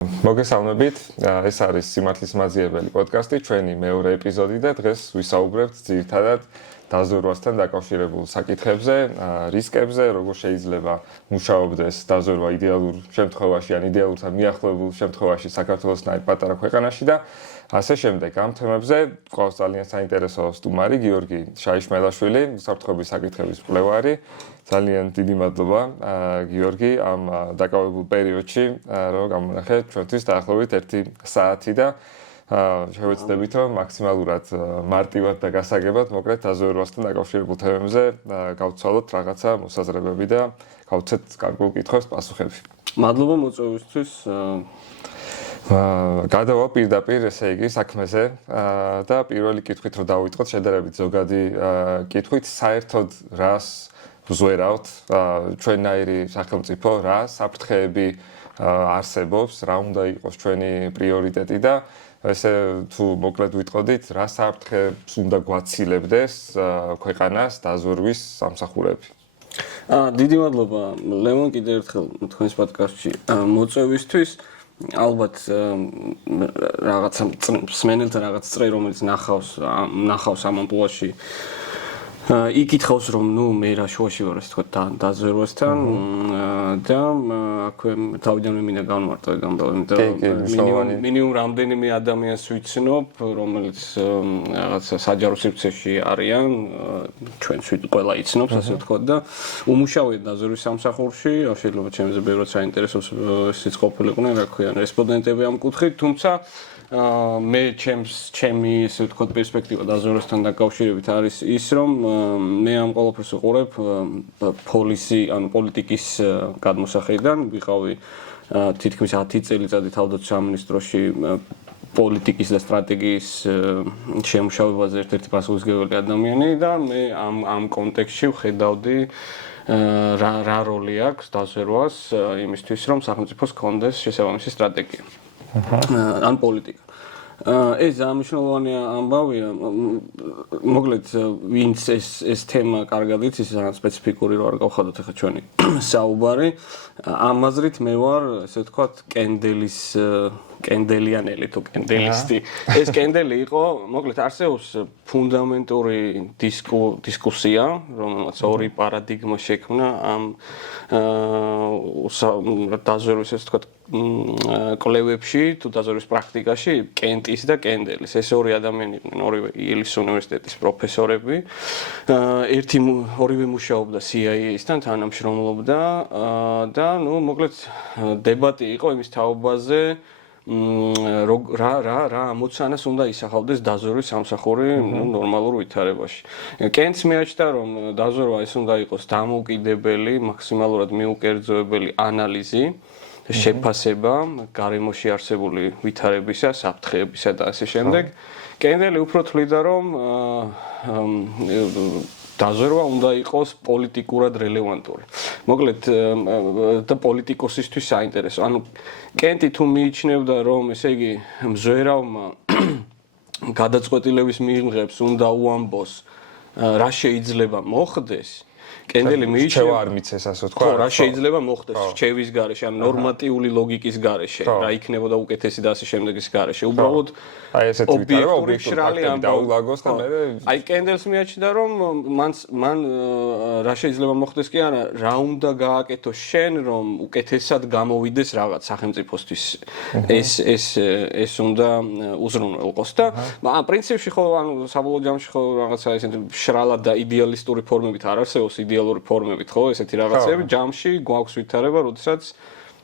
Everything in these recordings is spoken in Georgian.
მოგესალმებით, ეს არის სიმართლის მაძიებელი პოდკასტი, ჩვენი მეორე ეპიზოდი და დღეს ვისაუბრებთ ძირითადად დაზვერვასთან დაკავშირებულ საკითხებზე, რისკებზე, როგორ შეიძლება მუშაობდეს დაზვერვა იდეალურ შემთხვევაში ან იდეალურთან მიახლოებულ შემთხვევაში საქართველოსნაირ პატარა ქვეყანაში და ასე შემდეგ. ამ თემებზე გვყავს ძალიან საინტერესო სტუმარი გიორგი შაიშმელაშვილი, უსაფრთხოების საკითხების მკვლევარი. ძალიან დიდი მადლობა გიორგი ამ დაკავებულ პერიოდში, რომ გამონახეთ ჩვენთვის დაახლოებით 1 საათი და შევეცდებით რომ მაქსიმალურად მარტივად და გასაგებად მოკლედ დაზვერვასთან დაკავშირებულ თემებზე გავცვალოთ რაღაცა მოსაზრებები და გავცეთ გარკვეულ კითხვებს პასუხები. მადლობა მოწვევისთვის. გადავა პირდაპირ ესე იგი საქმეზე და პირველი კითხვით რომ დავიწყოთ შედარებით ზოგადი კითხვით, საერთოდ რას ვზვერავთ ჩვენნაირი სახელმწიფო, რა საფრთხეები არსებობს, რა უნდა იყოს ჩვენი პრიორიტეტი და ესე თუ მოკლედ ვიტყოდით, რა საფრთხეს უნდა გვაცილებდეს ქვეყანას დაზვერვის სამსახურები. დიდი მადლობა ლევონ კიდევ ერთხელ თქვენს პოდკასტში მოწვევისთვის. ალბათ რაღაცა მსმენელთა რაღაც წრე რომელიც ნახავს ამ ამპლუაში იკითხავს რომ მე რა შუაში ვარ ასე თქვა დაზვერვასთან და აქვე თავიდანვე მინდა განმარტო მინიმუმ რამდენიმე ადამიანს ვიცნობ რომელიც რაღაცა საჯარო სივრცეში არიან ჩვენს ყველა იცნობს ასე ვთქვა და უმუშავეა დაზვერვის სამსახურში შეიძლება ჩემზე ბევრად საინტერესოს ისიც ყოფილიყვნენ რა ქვია რესპონდენტები ამ კუთხით თუმცა მე ჩემი ესე ვთქვათ პერსპექტივა დაზვერვასთან დაკავშირებით არის ის რომ მე ამ ყველაფერს ვიყურებ პოლიტიკის გადმოსახედიდან ვიყავი თითქმის 10 წელიწადი თავდაცვის სამინისტროში პოლიტიკის და სტრატეგიის შემუშავებაზე ერთ-ერთი პასუხისმგებელი ადამიანი და მე ამ კონტექსტში ვხედავდი რა როლი აქვს დაზვერვას იმისთვის რომ სახელმწიფოს ჰქონდეს შესაბამისი სტრატეგია. ან პოლიტიკა. ეს ამიშნულოვანი ამბავია. მოკლედ, ვინც ეს თემა კარგად იცის, ან სპეციფიკური რო არ გავხადოთ ახლა ჩვენი საუბარი, ამაზრით მე ვარ, ესე ვთქვათ, კენდელიანელი თუ კენდელისტი. ეს კენდელი იყო, მოკლედ არსებობს ფუნდამენტური დისკუსია, რომელსაც ორი პარადიგმა შექმნა ამ დაზვერვის ესე ვთქვათ კვლევებში თუ დაზვერვის პრაქტიკაში კენტის და კენდელის ეს ორი ადამიანი იყვნენ ორივე იელის უნივერსიტეტის პროფესორები ორივე მუშაობდა CIA-სთან თანამშრომლობდა და მოკლედ დებატი იყო იმის თაობაზე რა ამოცანას უნდა ისახავდეს დაზვერვის სამსახური ნორმალურ ვითარებაში. კენტს მეაჩნდა რომ დაზვერვა ეს უნდა იყოს დამოუკიდებელი, მაქსიმალურად მიუკერძოებელი ანალიზი შეფასება გარემოში არსებული ვითარებისა, საფრთხეებისა და ასე შემდეგ. კენდელი უფრო თვლიდა რომ დაზვერვა უნდა იყოს პოლიტიკურად რელევანტური. მოკლედ და პოლიტიკოსისთვის საინტერესო. ანუ კენტი თუ მიიჩნევდა რომ ესე იგი მზვერავმა გადაწყვეტილების მიღებს უნდა უამბოს რა შეიძლება მოხდეს კენდელი მიიჩნევა არ მიცეს ასე ვთქვა. ხო, რა შეიძლება მოხდეს რჩევის გარეშე, ან ნორმატიული ლოგიკის გარეშე, რა იქნებოდა უკეთესი და ასე შემდეგის გარეშე. უბრალოდ აი ესეთ ვითარება ობიექტური დაულაგოს და მე აი კენდელს მიაჩნდა რომ მან რა შეიძლება მოხდეს კი არა, რა უნდა გააკეთოს შენ რომ უკეთესად გამოვიდეს რაღაც სახელმწიფოსთვის. ეს უნდა უზრუნველყოს და პრინციპში ხო ანუ საბოლოო ჯამში ხო რაღაცა ესეთი შრალად და იდეალისტური ფორმებით არ არსებობს იდეალური ფორმებით ხო ესეთი რაღაცები ჯამში გვაქვს ვითარება როდესაც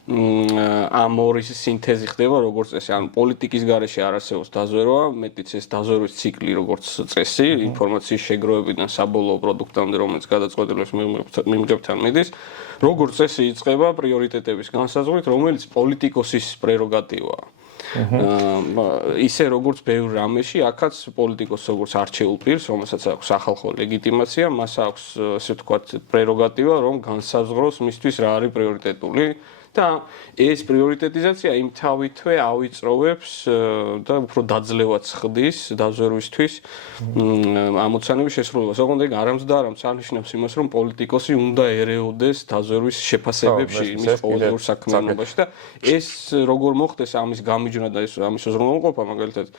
ამორის სინთეზი ხდება როგორც წესი ანუ პოლიტიკის გარეშე არ არსებობს დაზვერვა მეტიც ეს დაზვერვის ციკლი როგორც წესი ინფორმაციის შეგროვებიდან საბოლოო პროდუქტამდე რომელიც გადაწყვეტილების მიღებთან მიდის როგორც წესი იწყება პრიორიტეტების განსაზღვრით რომელიც პოლიტიკოსის პრეროგატივაა ისე როგორც ბევრ რამეში, აქაც პოლიტიკოს როგორც არჩეულ პირს, რომელსაც აქვს სახალხო ლეგიტიმაცია, მას აქვს ასე ვთქვათ პრეროგატივა, რომ განსაზღვროს მისთვის რა არის პრიორიტეტული და ეს პრიორიტეტიზაცია იმ თავითვე ავიწროვებს და უფრო დაძლევად ხდის დაზვერვისთვის ამოცანების შესრულებას. ოღონდ ეგ არამხოლოდ და არამც არნიშნავს იმას, რომ პოლიტიკოსი უნდა ერეოდეს დაზვერვის შეფასებებში იმის ყოველდღიურ საქმიანობაში და ეს როგორ მოხდეს ამის გამიჯვნა და ეს ამის უზრუნველყოფა მაგალითად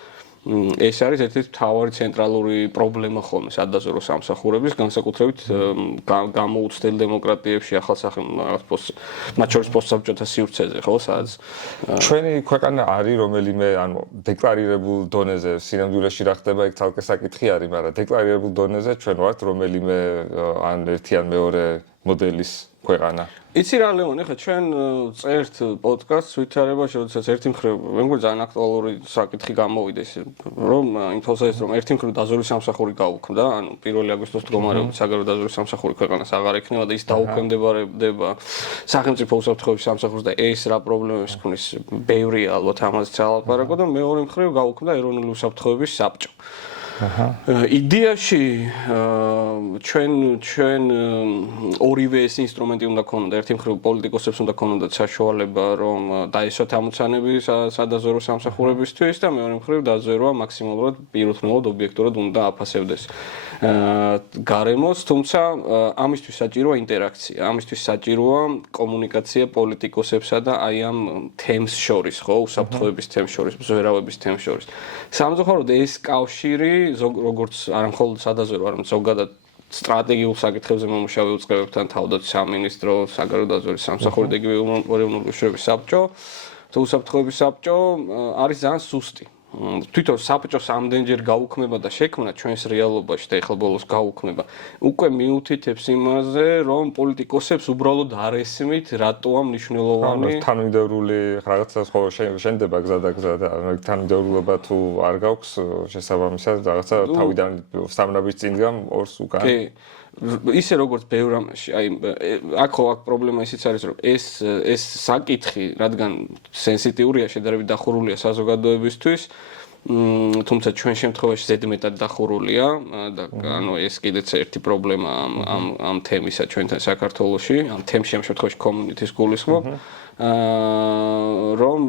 ეს არის ერთ-ერთი მთავარი ცენტრალური პრობლემა ხოლმე სადაზვერვო სამსახურების განსაკუთრებით გამოუცდელ დემოკრატიებში ახალსახელ მათ შორის პოსტსაბჭოთა სივრცეზე ხო სადაც ჩვენი ქვეყანა არის რომელიმე ანუ დეკლარირებულ დონეზე სინამდვილეში რა ხდება იქ ცალკე საკითხი არის მაგრამ დეკლარირებულ დონეზე ჩვენ ვართ რომელიმე ან ერთი ან მეორე მოდელის ქვეყანა იცი რა ლეონი ხა ჩვენ წერთ პოდკასტს ვითარებაში როდესაც ერთი მხრივ მე მგონი ძალიან აქტუალური საკითხი გამოვიდეს რომ იმ თვალსაზრისით რომ ერთი მხრივ დაზვერვის სამსახური გაუქმდა ანუ 1 აგვისტოს მდგომარეობით საგარეო დაზვერვის სამსახური ქვეყანას აღარ ექნება და ის დაუქვემდებარება სახელმწიფო უსაფრთხოების სამსახურს და ეს რა პრობლემებს ქნის ბევრია ალბათ ამაზე ცალაპარაკო და მეორე მხრივ გაუქმდა ეროვნული უსაფრთხოების საბჭო იდეაში ჩვენ ორივე ეს ინსტრუმენტი უნდა ქონოდა ერთი მხრივ პოლიტიკოსებს უნდა ქონოდათ საშუალება რომ დაესვათ ამოცანები სადაზვერვო სამსახურებისთვის და მეორე მხრივ დაზვერვა მაქსიმალურად პირუთვნელად ობიექტურად უნდა აფასებდეს გარემოს თუმცა ამისთვის საჭიროა ინტერაქცია ამისთვის საჭიროა კომუნიკაცია პოლიტიკოსებსა და აი ამ თემს შორის ხო უსაფრთხოების თემს შორის ბრძოლების თემს შორის სამწუხაროდ ეს კავშირი როგორც არამხოლოდ სადაზვერვო არამედ ზოგადად სტრატეგიულ საკითხებზე მომუშავე უწყებებთან თავდაცვის სამინისტრო, საგარეო დაზვერვის სამსახური და იგივე ეროვნული უშუალოების საბჭო, თუ უსაფრთხოების საბჭო არის ძალიან სუსტი. თვითონ საბჭოს ამდენჯერ გაუქმება და შექმნა ჩვენს რეალობაში და ეხლა ბოლოს გაუქმება. უკვე მიუთითებს იმაზე, რომ პოლიტიკოსებს უბრალოდ არ ესმით, რატოა მნიშვნელოვანი თანმიმდევრული რაღაცა ხო შენდება გზა და თანმიმდევრულობა თუ არ გაქვს შესაბამისად რაღაცა თავიდან სამნაბის წინ გამ ორს უკან. კი. ისე როგორც ბევრ ამაში, აი აქ პრობლემა ისიც არის, რომ ეს საკითხი, რადგან სენსიტიურია, შედარებით დახურულია საზოგადოებისთვის, თუმცა ჩვენ შემთხვევაში ზედმეტად დახურულია და ანუ ეს კიდეც ერთი პრობლემა ამ თემისა ჩვენთან საქართველოში, ამ თემში ამ შემთხვევაში community-ს გულისხმობ. რომ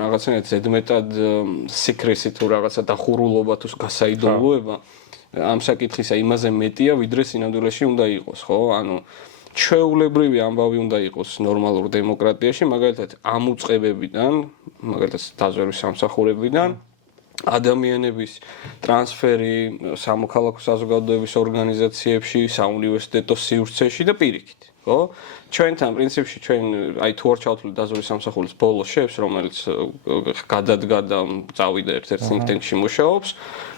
რაღაცნაირად ზედმეტად სიკრესი თუ რაღაცა დახურულობა თუ გასაიდუმლოება ამ საკითხისა იმაზე მეტია, ვიდრე სინამდვილეში უნდა იყოს, ხო? ანუ ჩვეულებრივი ამბავი უნდა იყოს ნორმალურ დემოკრატიაში, მაგალითად ამ უწყებებიდან, მაგალითად დაზვერვის სამსახურებიდან ადამიანების ტრანსფერი სამოქალაქო საზოგადოების ორგანიზაციებში, საუნივერსიტეტო სივრცეში და პირიქით, ხო? ჩვენთან პრინციპში ჩვენ აი თუ არ ჩავთვლით დაზვერვის სამსახურის ბოლო შეფს, რომელიც გადადგა და წავიდა ერთ-ერთ think tank-ში მუშაობს,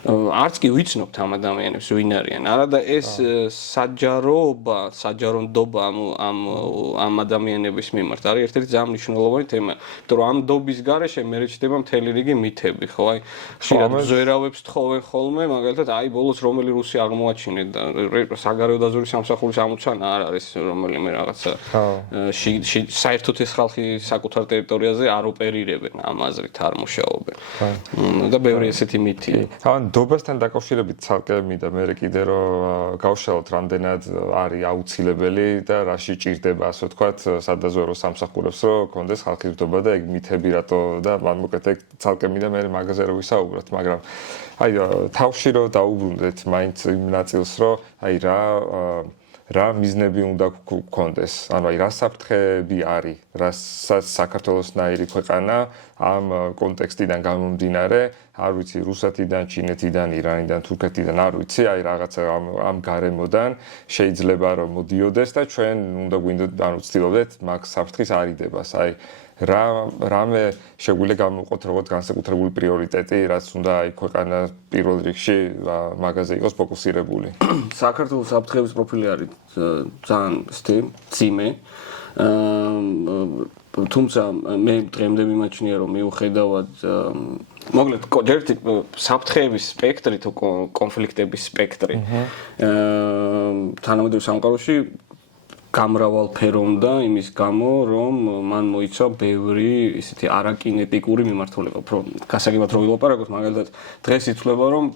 არც კი ვიცნობთ ამ ადამიანებს ვინ არიან. არა და ეს საჯაროდობა ამ ადამიანების მიმართ არის ერთ-ერთი ძალიან მნიშვნელოვანი თემა. იმიტომ რომ ამ დობის გარეშე მე რჩდება მთელი რიგი მითები, ხო? აი ხშირად ზვერავებს თხოვენ ხოლმე, მაგალითად აი ბოლოს რომელი რუსი აღმოაჩინეთ და საგარეო დაზვერვის სამსახურის ამოცანა არ არის რომელიმე რაღაცა საერთოდ ეს ხალხი საკუთარ ტერიტორიაზე არ ოპერირებენ, ამ აზრით არ მუშაობენ. და ბევრი ესეთი მითია. დობასთან დაკავშირებით ცალკე მინდა მე კიდე რომ გავშალოთ რამდენად არის აუცილებელი და რაში ჭირდება ასე ვთქვათ სადაზვერვო სამსახურებს რომ კონდეს ხალხის დობა და ეგ მითები რატო და მოკეთ ეგ ცალკე მინდა მე მაგაზე რომ ვისაუბროთ მაგრამ აი თავში რომ დაუბრუნდეთ მაინც იმ ნაწილს რომ აი რა მიზნები უნდა გქონდეს ანუ აი რა საფრთხეები არის რასაც საქართველოსნაირი ქვეყანა ამ კონტექსტიდან გამომდინარე არ ვიცი რუსეთიდან, ჩინეთიდან, ირანიდან, თურქეთიდან არ ვიცი აი რაღაცა ამ გარემოდან შეიძლება რომ მოდიოდეს და ჩვენ უნდა გვინდოთ ანუ ვცდილობდეთ მაგ საფრთხის არიდებას აი რამე შეგვიძლია გამოვყოთ როგორც განსაკუთრებული პრიორიტეტი რაც უნდა აი ქვეყანა პირველ რიგში მაგაზე იყოს ფოკუსირებული საქართველოს საფრთხების პროფილი არის ძალიან ძიმე თუმცა მე დღემდე მიმაჩნია რომ მიუხედავად მოკლედ ერთი საფრთხეების სპექტრი თუ კონფლიქტების სპექტრი თანამედროვე სამყაროში გამრავალფეროვნდა იმის გამო რომ მან მოიცვა ბევრი ისეთი არაკინეტიკური მიმართულება გასაგებად რომ ვილაპარაკოთ მაგალითად დღეს ითვლება რომ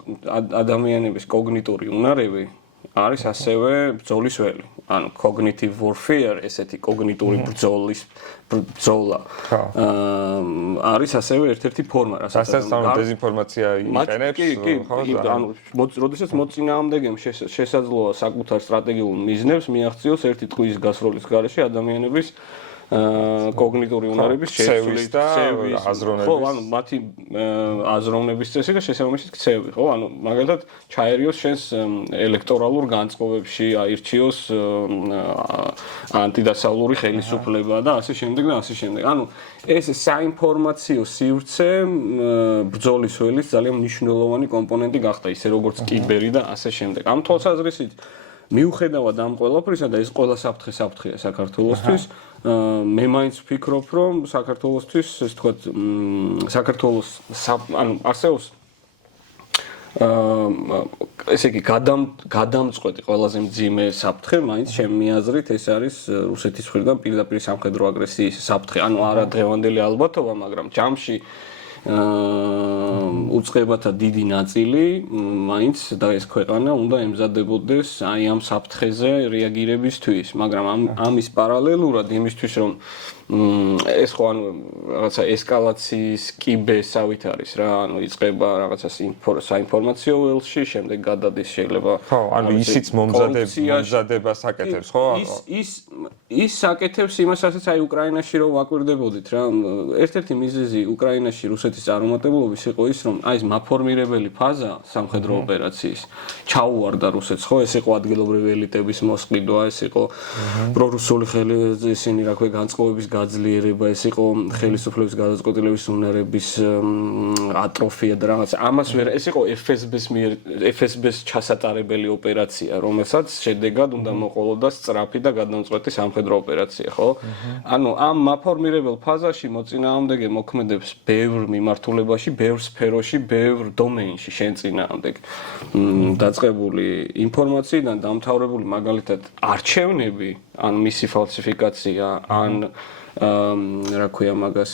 ადამიანების კოგნიტური უნარები არის ასევე ბრძოლის ველი. ანუ cognitive warfare, ესეთი კოგნიტური ბრძოლა. არის ასევე ერთ-ერთი ფორმა, რასაც დეზინფორმაცია იყენებს, ანუ როდესაც მოწინააღმდეგემ შესაძლოა საკუთარ სტრატეგიულ მიზნებს მიაღწიოს ერთი ტყუის გასროლის გარეშე ადამიანების კოგნიტური უნარების შეცვლის და აზროვნების. ხო, ანუ მათი აზროვნების წესი და შესაბამისად ქცევი, ხო? ანუ მაგალითად ჩაერიოს შენს ელექტორალურ განწყობებში, აირჩიოს ანტიდასავლური ხელისუფლება და ასე შემდეგ და ასე შემდეგ. ანუ ეს საინფორმაციო სივრცე ბრძოლის ველის ძალიან მნიშვნელოვანი კომპონენტი გახდა, ისე როგორც კიბერი და ასე შემდეგ. ამ თვალსაზრისით მიუხედავად ამ ყველაფრისა და ეს ყველა საფრთხეა საქართველოსთვის, მე მაინც ვფიქრობ, რომ საქართველოსთვის, ესე ვთქვათ, საქართველოს ანუ არსებობს ესე იგი გადამწყვეტი ყველაზე მძიმე საფრთხე, მაინც ჩემი აზრით ეს არის რუსეთის მხრიდან პირდაპირ სამხედრო აგრესიის საფრთხე. ანუ არა დღევანდელი ალბათობა, მაგრამ ჯამში უწყებათა დიდი ნაწილი მაინც და ეს ქვეყანა უნდა ემზადებოდეს აი ამ საფრთხეზე რეაგირებისთვის, მაგრამ ამის პარალელურად იმისთვის რომ ეს ხო ანუ რაღაცა ესკალაციის კიბესავით არის რა, ანუ იწყება რაღაცა საინფორმაციო ველში, შემდეგ გადადის შეიძლება ხო, ანუ ისიც მომზადებას აკეთებს, ხო? ის საკეთებს იმასაც აი უკრაინაში რომ ვაკვირდებოდით რა, ერთ-ერთი მიზეზი უკრაინაში რუსეთის წარუმატებლობის იყო ის რომ აი ეს მაფორმირებელი ფაზა სამხედრო ოპერაციის ჩაუვარდა რუსეთს, ხო? ეს იყო ადგილობრივი ელიტების მოსყიდვა, ეს იყო პრორუსული ისინი რა ქვია განწყობების გაძლიერება, ეს იყო ხელისუფლების გადაწყვეტილების უნარების ატროფია და რაღაც. ამას ვერ ეს იყო FSB-ს ჩასატარებელი ოპერაცია, რომელსაც შედეგად უნდა მოყოლოდა სწრაფი და გადამწყვეტი სამხედრო ოპერაცია, ხო? ანუ ამ მაფორმირებელ ფაზაში მოწინააღმდეგე მოქმედებს ბევრ მიმართულებაში, ბევრ სფეროში, ბევრ დომეინში შენ წინააღმდეგ დაწყებული ინფორმაციიდან დამთავრებული მაგალითად არჩევნები, ან მისი ფალსიფიკაცია, ან რა ქვია მაგას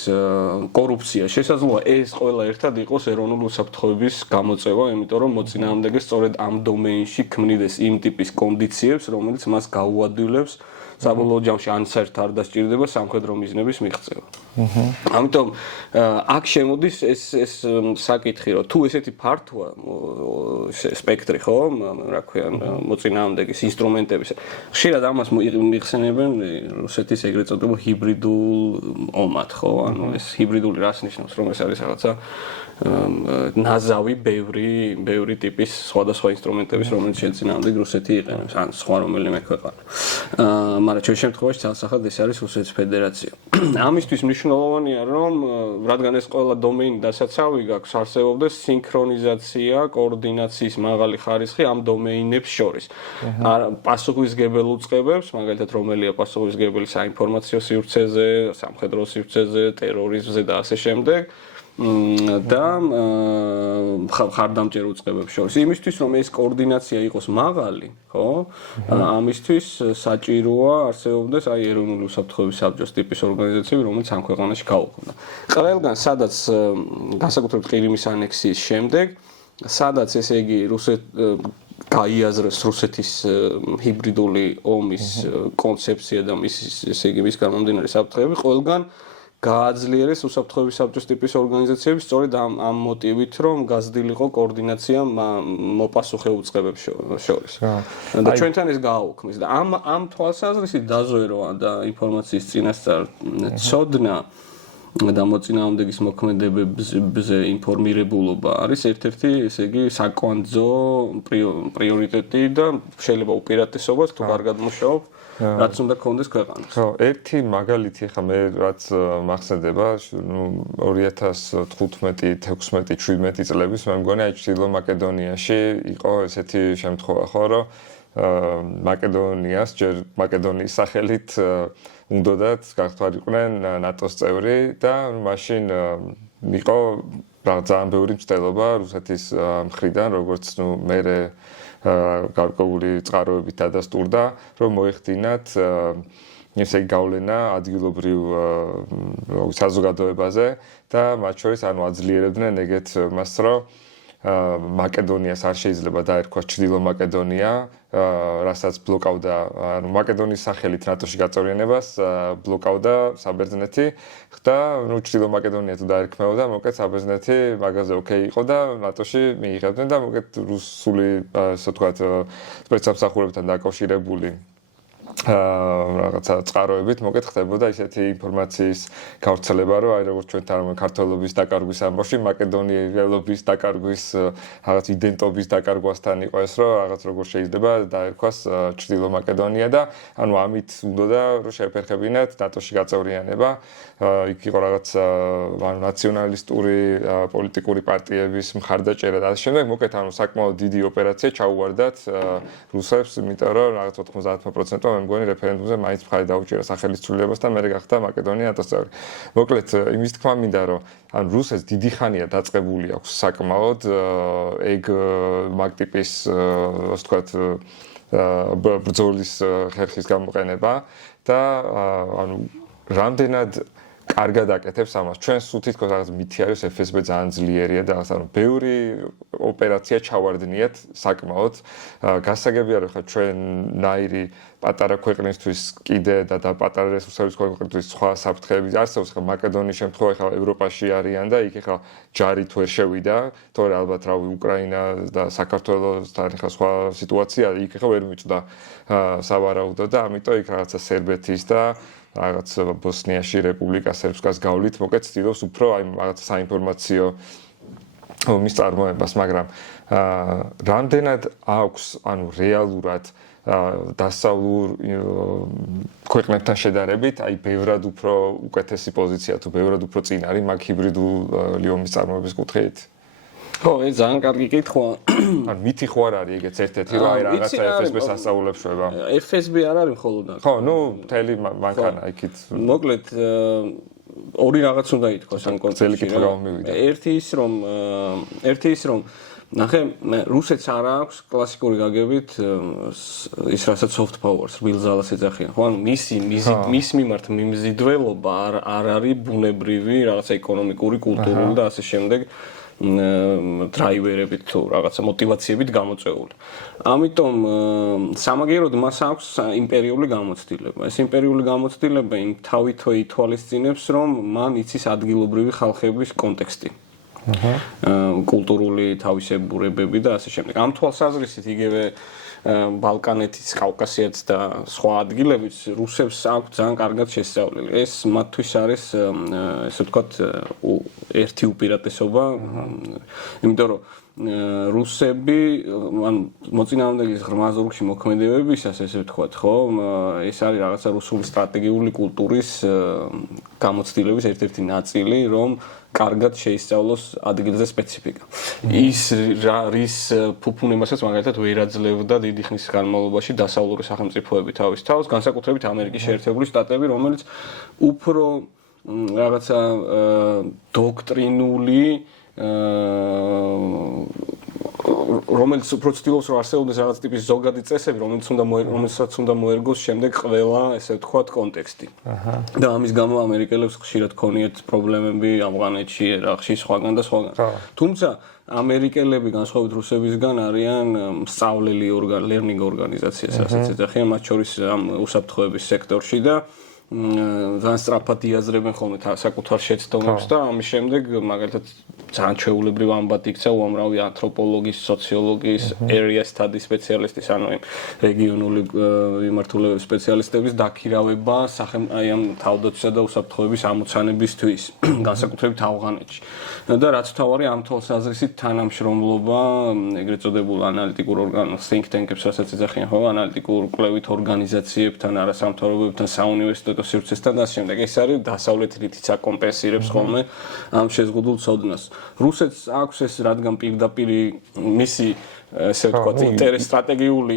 კორუფცია შესაძლოა ეს ყველა ერთად იყოს ეროვნული უსაფრთხოების გამოწვევა, იმიტომ რომ მოწინააღმდეგე სწორედ ამ დომეინში ქმნიდეს იმ ტიპის კონდიციებს, რომელიც მას გაუადვილებს საბოლოო ჯამში ან საერთოდ არ დასჭირდება სამხედრო მიზნების მიღწევა. ამიტომ აქ შემოდის ეს საკითხი, რომ თუ ესეთი ფართოა სპექტრი, ხო, რა ქვია, მოწინააღმდეგის ინსტრუმენტების. ხშირად ამას მიხსენებენ რუსეთის ეგრეთ წოდებულ ჰიბრიდულ ომად, ხო? ანუ ეს ჰიბრიდული რას ნიშნავს, რომ ეს არის რაღაცა ნაზავი ბევრი ტიპის სხვადასხვა ინსტრუმენტების, რომელიც შეწინააღმდეგ რუსეთი იყენებს, ან სხვა რომელიმე ქვეყანა. მაგრამ ჩვენ შემთხვევაში ცალსახად ეს არის რუსეთის ფედერაცია. ამისთვის მნიშვნელოვანია, რომ რადგან ეს ყველა დომეინი დასაცავი გაქვს, არსებობდეს სინქრონიზაცია, კოორდინაციის მაღალი ხარისხი ამ დომეინებს შორის. პასუხისმგებელ უწყებებს, მაგალითად რომელია პასუხისმგებელი საინფორმაციო სივრცეზე, სამხედრო სივრცეზე, ტერორიზმზე და ასე შემდეგ. და ხარდამჭერ უწყებებს შორის. იმისთვის რომ ეს კოორდინაცია იყოს მაღალი, ხო? ამისთვის საჭიროა არსებობდეს აი ეროვნული უსაფრთხოების საბჭოს ტიპის ორგანიზაციები, რომელიც ამ ქვეყანაში გაუქმდა. ყველგან სადაც განსაკუთრებით ყირიმის ანექსიის შემდეგ, სადაც ესე იგი გაიაზრეს რუსეთის ჰიბრიდული ომის კონცეფცია და ესე იგი მის გამომდინარე საფრთხეები, ყველგან გააძლიერეს უსაფრთხოების საბჭოს ტიპის ორგანიზაციები სწორედ ამ მოტივით, რომ გაზრდილიყო კოორდინაცია მოპასუხე უწყებებს შორის. და ჩვენთან ეს გააუქმეს და ამ თვალსაზრისით დაზვერვა და ინფორმაციის წინასწარ ცოდნა და მოწინააღმდეგის მოქმედებებზე ინფორმირებულობა არის ერთ-ერთი, ესე იგი, საკვანძო პრიორიტეტი და შეიძლება უპირატესობას თუ კარგად მუშაობ რაც უნდა გქონდეს ქვეყანას. ხო, ერთი მაგალითი ხა მე რაც მახსენდება, 2015, 16, 17 წლების მე მგონი აი ჩრდილო მაკედონიაში იყო ესეთი შემთხვევა, ხო, რომ მაკედონიას ჯერ მაკედონიის სახელით უნდათ გახთვალიყვნენ ნატოს წევრი და მაშინ იყო ძალიან ბევრი მცდელობა რუსეთის მხრიდან, როგორც მერე გარკვეული წყაროებით დადასტურდა, რომ მოეხდინათ ესე გავლენა ადგილობრივ საზოგადოებაზე და მათ შორის აძლიერებდნენ ეგეთ მას, რომ მაკედონიას არ შეიძლება დაერქვას ჩრდილო მაკედონია, რასაც ბლოკავდა, ანუ მაკედონიის სახელით ნატოში გაწევრიანებას ბლოკავდა საბერძნეთი და ჩრდილო მაკედონია თუ დაერქმეოდა, მოკლედ საბერძნეთი მაგაზე ოკეი იყო და ნატოში მიიღებდნენ და მოკლედ რუსული, ასე ვთქვათ, სპეცსამსახურებთან დაკავშირებული რაღაცა წყაროებით მოკლედ ხდებოდა ისეთი ინფორმაციის გავრცელება, რომ აი როგორც ჩვენ თამარ ქართველობის დაკარგვის ამბავში მაკედონიელობის დაკარგვის რაღაც იდენტობის დაკარგვასთან იყო ეს, რომ რაღაც როგორ შეიძლება დაერქვას ჩრდილო მაკედონია და ანუ ამით უნდოდა რომ შეეფერხებინათ ნატოში გაწევრიანება. იქ იყო რაღაც ნაციონალისტური პოლიტიკური პარტიების მხარდაჭერა და ასე შემდეგ. მოკლედ ანუ საკმაოდ დიდი ოპერაცია ჩაუვარდათ რუსებს, იმიტომ რომ რაღაც 90% მე მგონი რეფერენდუმზე მაინც მხარი დაუჭირა სახელმწიფოებას და მე გახდა მაკედონია ნატოს წევრი. მოკლედ იმის თქმა მინდა რომ ან რუსეთს დიდი ხანია დაწყებული აქვს საკმაოდ ეგ მაგტიპის ასე ვთქვათ ბრძოლის ხერხის გამოყენება და ანუ რამდენად კარგად აკეთებს ამას. ჩვენს თითქოს რაღაც მითი არის FSB ძალიან ძლიერია და ანუ ბევრი ოპერაცია ჩავარდნიათ საკმაოდ. გასაგებია რომ ხა ჩვენ ნაირი პატარა ქვეყნისთვის კიდე და პატარა რესურსების ქვეყნისთვის სხვა საფრთხეები არსებობს. ხა მაკედონიის შემთხვევა ხა ევროპაში არიან და იქ ხა ჯარით ვერ შევიდა, თორე ალბათ რავი უკრაინა და საქართველოსთან ხა სხვა სიტუაცია იქ ხა ვერ მიწვდა სავარაუდო და ამიტომ იქ რაღაცა სერბეთის და რაღაც ბოსნიაში რესპუბლიკა სერბსკას გავლით, მოკლედ ცდილობს უფრო აი რაღაც საინფორმაციო მის წარმოებას, მაგრამ რამდენად აქვს ანუ რეალურად დასავლურ ქვეყნებთან შედარებით, აი ბევრად უფრო უკეთესი პოზიცია თუ ბევრად უფრო წინ არის მაგ ჰიბრიდული ომის წარმოების კუთხით? ხო, ეს ძალიან კარგი კითხვაა. ან მითი ხო არ არის ეგეც ერთ-ერთი რომ აი რაღაცა FSB-ს ასწავლებს შვება. FSB არ არის მხოლოდ. ხო, ნუ მთელი მანქანა იქით. მოკლედ ორი რაღაც უნდა ითქვას ამ კონტექსტში. ერთი ის რომ ნახე, რუსეთს არ აქვს კლასიკური გაგებით ის რასაც soft powers, real ზალას ეძახიან. ხო, ანუ მის მიმართ მიმზიდველობა არ არის ბუნებრივი რაღაცა ეკონომიკური, კულტურული და ასე შემდეგ დრაივერებით თუ რაღაცა мотиваციებით გამოწვეული. ამიტომ სამაგიეროდ მას აქვს იმპერიული გამოცდილება. ეს იმპერიული გამოცდილება იმ თავითვე ითვალისწინებს, რომ მან იცის ადგილობრივი ხალხების კონტექსტი. კულტურული თავისებურებები და ასე შემდეგ. ამ თვალსაზრისით იგივე ბალკანეთის, კავკასიაც და სხვა ადგილებიც რუსებს აქვს ძალიან კარგად შესწავლილი. ეს მათთვის არის ესე ვთქვათ ერთი უპირატესობა. იმიტომ რომ რუსები ან მოწინააღმდეგის ღრმა ზურგში მოქმედებებისას ესე ვთქვათ, ხო, ეს არის რაღაცა რუსული სტრატეგიული კულტურის გამოცდილების ერთ-ერთი ნაწილი, რომ კარგად შეისწავლოს ადგილზე სპეციფიკა. ის რის ფუფუნებასაც მაგალითად ვერ აძლევდა დიდი ხნის განმავლობაში დასავლური სახელმწიფოები თავის თავს, განსაკუთრებით ამერიკის შეერთებული შტატები, რომელიც უფრო რაღაცა დოქტრინული რომელიც უფრო ცდილობს რომ არსებობდეს რაღაც ტიპის ზოგადი წესები, რომელსაც უნდა მოერგოს შემდეგ ყველა, ესე ვთქვათ, კონტექსტი. და ამის გამო ამერიკელებს ხშირად ქონიათ პრობლემები ავღანეთში, ერაყში, სხვაგან და სხვაგან. თუმცა ამერიკელები განსხვავებით რუსებისგან არიან სწავლელი learning organizations, რასაც ეძახიან, მათ შორის ამ უსაფრთხოების სექტორში და ძალიან სწრაფად იაზრებენ ხოლმე საკუთარ შეცდომებს და ამის შემდეგ მაგალითად ძალიან ჩვეულებრივ ამბად იქცა უამრავი ანთროპოლოგის, სოციოლოგის, area study სპეციალისტის, ანუ რეგიონული მიმართულების სპეციალისტების დაქირავება აი ამ თავდაცვისა და უსაფრთხოების ამოცანებისთვის, განსაკუთრებით ავღანეთში. და რაც თავარი ამ თვალსაზრისით თანამშრომლობა ეგრეთ წოდებულ ანალიტიკურ think tank-ებს, რასაც ეძახიან, ხო, ანალიტიკურ კვლევით ორგანიზაციებთან, არასამთავრობოებთან, საუნივერსიტეტო სივრცესთან და ასე შემდეგ. ეს არის დასავლეთით აკომპენსირებს ხოლმე ამ შეზღუდულ ცოდნას. რუსეთს აქვს ეს რადგან პირდაპირ მისი ესე ვთქვათ სტრატეგიული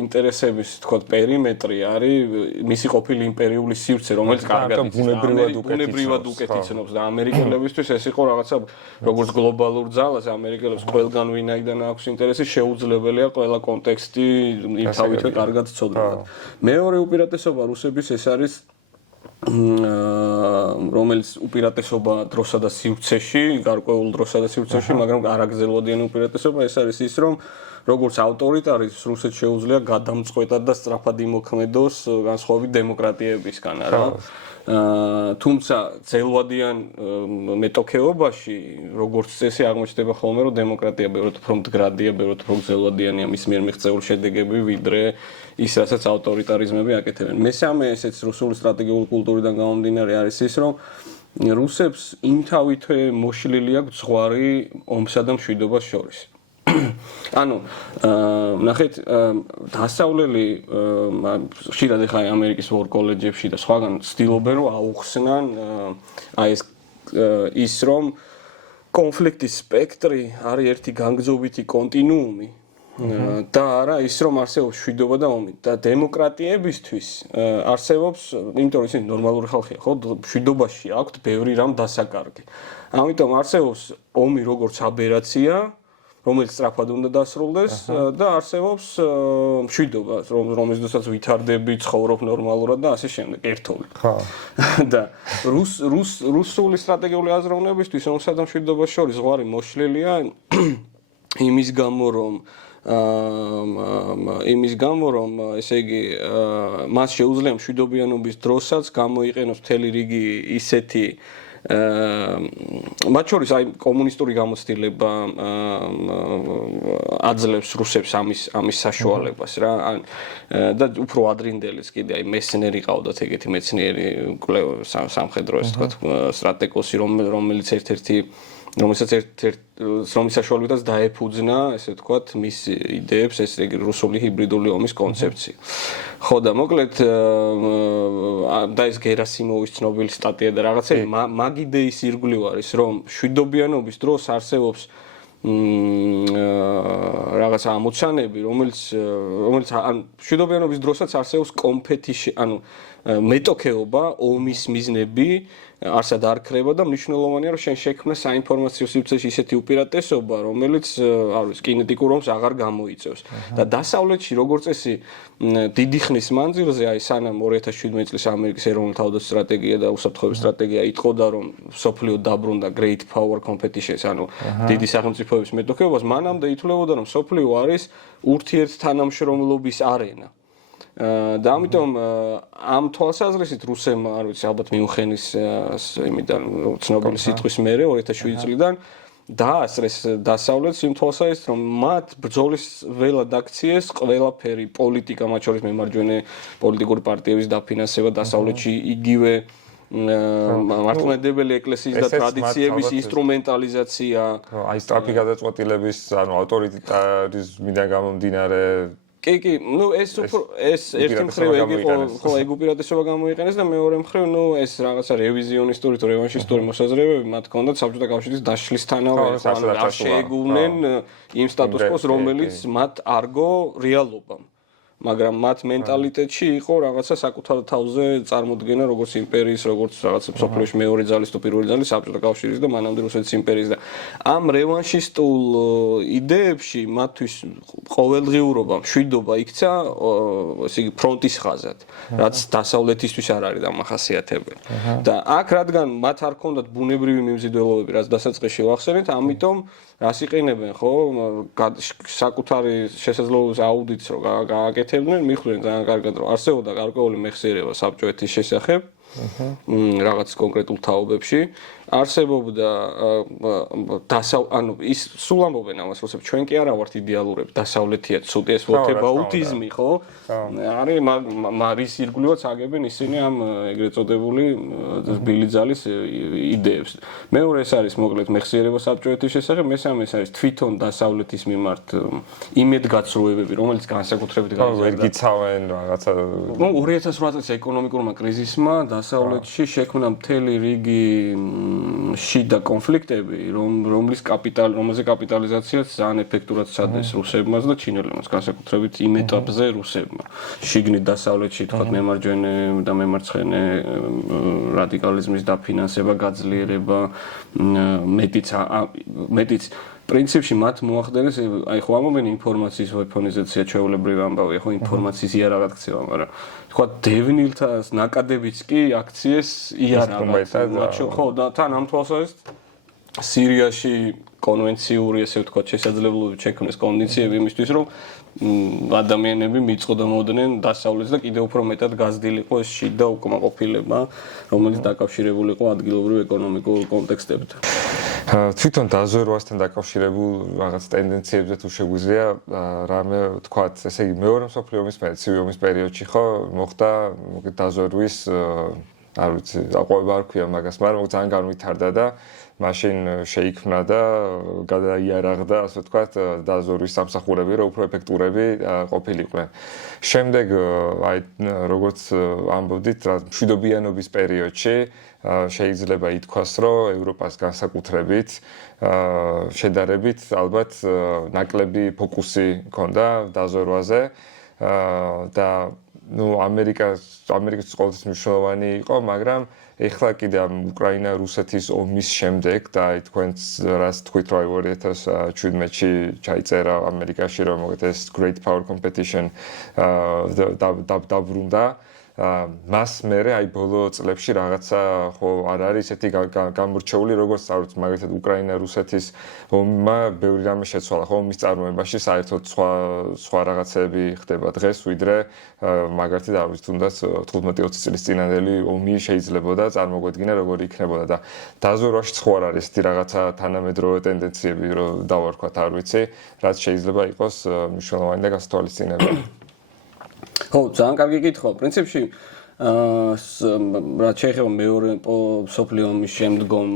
ინტერესების ვთქვათ პერიმეტრი არის მისი ყოფილი იმპერიული სივრცე, რომელიც კარგად ბუნებრივად უკეთიცნობს და ამერიკელებისთვის ეს იყო რაღაცა როგორც გლობალურ ძალას ამერიკელებს ყველგან ვინაიდან აქვს ინტერესი შეუძლებელია ყველა კონტექსტი თავითვე კარგად ცოდნათ. მეორე უპირატესობა რუსების ეს არის რომელიც უპირატესობა დროსა და სივრცეში, გარკვეულ დროსა და სივრცეში, მაგრამ არაგრძელვადიანი უპირატესობა ეს არის ის, რომ როგორც ავტორიტარიზმს რუსეთს შეუძლია გადამწყვეტად და სწრაფად იმოქმედოს განსხვავებით დემოკრატიებისგან, არა? თუმცა ძელვადიან მეტოქეობაში, როგორც წესი აღმოჩნდება ხოლმე, რომ დემოკრატია ბევრად უფრო მდგრადია, ბევრად უფრო ძელვადიანია მის მიერ მიღწეული შედეგები, ვიდრე ის, რასაც ავტორიტარიზმები აკეთებენ. მესამე ესეც რუსული სტრატეგიული კულტურიდან გამომდინარე არის ის, რომ რუსებს იმთავითვე მოშლილი აქვს ზღვარი ომსა და მშვიდობას შორის. ანუ ნახეთ დასავლელი ხშირად ახლა ამერიკის ვარ კოლეჯებში და სხვაგან ცდილობენ რომ აუხსნან აი ის რომ კონფლიქტის სპექტრი არის ერთი განგრძობითი კონტინუუმი და არა ის რომ არსებობს მშვიდობა და ომი და დემოკრატიებისთვის არსებობს იმიტომ რომ ისინი ნორმალური ხალხია ხო მშვიდობაში აქვთ ბევრი რამ დასაკარგი ამიტომ არსებობს ომი როგორც აბერაცია რომელიც სწრაფად უნდა დასრულდეს და არსებობს მშვიდობა, რომელიც დოსაც ვითარდები, ცხოვრობ ნორმალურად და ასე შემდეგ, ერთობლივ. ხო. და რუსული სტრატეგიული აზროვნებისთვის ომსა და მშვიდობას შორის ზღვარი მოშლილია იმის გამო რომ ესე იგი მას შეუძლია მშვიდობიანობის დროსაც გამოიყენოს მთელი რიგი ისეთი მათ შორის აი კომუნისტური გამოცდილება აძლევს რუსებს ამის საშუალებას რა და უფრო ადრინდელიც კიდე აი მესნერი ყავდათ ეგეთი მეცნიერი სამხედრო ეს თქვა სტრატეგოსი რომელიც რომელსაც რომლის საშუალებითაც დაეფუძნა ესე ვთქვათ მის იდეებს ეს რუსული ჰიბრიდული ომის კონცეფცია. ხო და მოკლედ და ეს გერასიმოვის ცნობილი სტატია და რაღაცები მაგ იდეის ირგვლივ არის რომ მშვიდობიანობის დროს არსებობს რაღაცა ამოცანები რომელიც მშვიდობიანობის დროსაც არსებობს კონფეტიში ანუ მეტოქეობა ომის მიზნები არსად არ ხრება და მნიშვნელოვანია რომ შენ შექმნე საინფორმაციო სივრცეში ისეთი უპირატესობა რომელიც არ ვიცი კინეტიკურ ომს აღარ გამოიწევს და დასავლეთში როგორც წესი დიდი ხნის მანძილზე აი სანამ 2017 წლის ამერიკის ეროვნული თავდაცვის სტრატეგია და უსაფრთხოების სტრატეგია იტყოდა რომ სოფლიო დაბრუნდა great power competition-ს ანუ დიდი სახელმწიფოების მეტოქეობას მანამდე ითვლებოდა რომ სოფლიო არის ურთიერთთანამშრომლობის არენა და ამიტომ ამ თვალსაზრისით რუსებმა არ ვიცი ალბათ მიუნხენის იმიდან ცნობილი სიტყვის მერე 2007 წლიდან დაასწრეს დასავლეთს იმ თვალსაზრისით რომ მათ ბრძოლის ველად აქციეს ყველაფერი პოლიტიკა მათ შორის მემარჯვენე პოლიტიკური პარტიების დაფინანსება დასავლეთში იგივე მართლმადიდებელი ეკლესიის და ტრადიციების ინსტრუმენტალიზაცია აი სწრაფი გადაწყვეტილების ანუ ავტორიტარიზმიდან გამომდინარე კი, ნუ ეს ერთი მხრივ ეგ უპირატესობა გამოიყენეს და მეორე მხრივ ნუ ეს რაღაცა რევიზიონისტური თუ რევანშისტური მოსაზრებები მათ ჰქონდათ საბჭოთა კავშირის დაშლისთანავე ანუ არ შეეგუნენ იმ სტატუს კოს რომელიც მათ არგო რეალობამ მაგრამ მათ მენტალიტეტში იყო რაღაცა საკუთარ თავზე წარმოდგენა როგორც იმპერიის როგორც რაღაცა სოფლიოში მეორე ძალის თუ პირველი ძალის საბჭოთა კავშირის და მანამდე რუსეთის იმპერიის და ამ რევანშისტულ იდეებში მათთვის ყოველდღიურობა მშვიდობა იქცა ესე იგი ფრონტის ხაზად რაც დასავლეთისთვის არ არის დამახასიათებელი და აქ რადგან მათ არ ჰქონდათ ბუნებრივი მიმზიდველობები რაც დასაწყისში ვახსენეთ ამიტომ რას იყენებენ ხო საკუთარი შესაძლებლობის აუდიტს რო გააკეთებდნენ მიხვდნენ ძალიან კარგად რომ არსებობდა გარკვეული მეხსიერება საბჭოეთის შესახებ რაღაც კონკრეტულ თაობებში არსებობდა ანუ ის სულ ამბობენ ამას რუსებს ჩვენ კი არა ვართ იდეალურები დასავლეთია ცოტა ეს ვოთებაუტიზმი ხო არის მარის ირგვლივაც აგებენ ისინი ამ ეგრეთ წოდებული ბილი ძალის იდეებს მეორე ეს არის მოკლედ მეხსიერება საბჭოეთის შესახებ მესამე ეს არის თვითონ დასავლეთის მიმართ იმედგაცრუებები რომელიც განსაკუთრებით ვერ გიცავენ რაღაცა ნუ 2008 წლის ეკონომიკურმა კრიზისმა დასავლეთში შექმნა მთელი რიგი შიდა კონფლიქტები რომლის რომელზე კაპიტალიზაციაც ძალიან ეფექტურად სცადეს რუსებმაც და ჩინელებმაც განსაკუთრებით იმ ეტაპზე რუსებმა შიგნით დასავლეთში თქვათ მემარჯვენე და მემარცხენე რადიკალიზმის დაფინანსება გაძლიერება მეტიც პრინციპში მათ მოახდენეს აი ხო ამობენ ინფორმაციის ვეფონიზაცია ჩვეულებრივ ამბავი ხო ინფორმაციის იარაღად ქცევა მაგრამ თქვა დევნილთა ნაკადებიც კი აქციეს იარაღად ხო და თან ამ თვალსაზრისით სირიაში კონვენციური ესე ვთქვათ შესაძლებლობებით შექმნეს კონდიციები იმისთვის რომ ადამიანები მიწყდომოდნენ დასავლეთს და კიდევ უფრო მეტად გაზრდილიყო ეს შიდა უკმაყოფილება რომელიც დაკავშირებული იყო ადგილობრივ ეკონომიკურ კონტექსტებთან თვითონ დაზვერვასთან დაკავშირებულ რაღაც ტენდენციებზე თუ შეგვიძლია რამე ვთქვათ ესე იგი მეორე მსოფლიო ომის მე ცივი ომის პერიოდში ხო მოხდა დაზვერვის არ ვიცი აყვება არ ქვია მაგას მაგრამ ძალიან განვითარდა და მაშინ შეიქმნა და გადაიარაღდა ასე ვთქვათ დაზვერვის სამსახურები რომ უფრო ეფექტურები ყოფილიყვნენ. შემდეგ აი როგორც ამბობდით მშვიდობიანობის პერიოდში შეიძლება ითქვას რომ ევროპას განსაკუთრებით შედარებით ალბათ ნაკლები ფოკუსი ჰქონდა დაზვერვაზე და ამერიკის ყოველთვის მნიშვნელოვანი იყო, მაგრამ ეხლა კიდე უკრაინა-რუსეთის ომის შემდეგ და აი თქვენც რას თქვით რომ 2017-ში ჩაიწერა ამერიკაში რომ ეს Great Power Competition დაბრუნდა მას მერე აი ბოლო წლებში რაღაცა ხო არ არის ესეთი გამორჩეული როგორც წარუც მაგალითად უკრაინა-რუსეთის ომმა ბევრი რამე შეცვალა ხო ომის წარმოებაში საერთოდ სხვა რაღაცები ხდება დღეს ვიდრე მაგალითად არ ვიცი თუნდაც 15-20 წლის წინანდელი ომი შეიძლებოდა წარმოგვედგინა როგორი იქნებოდა და დაზვერვაში ხო არ არის ესეთი რაღაცა თანამედროვე ტენდენციები რომ დავარქვათ არ ვიცი რაც შეიძლება იყოს მნიშვნელოვანი და გასათვალისწინებელი ხო, ძალიან კარგი კითხვა. პრინციპში რაც შეეხება მეორე მსოფლიო ომის შემდგომ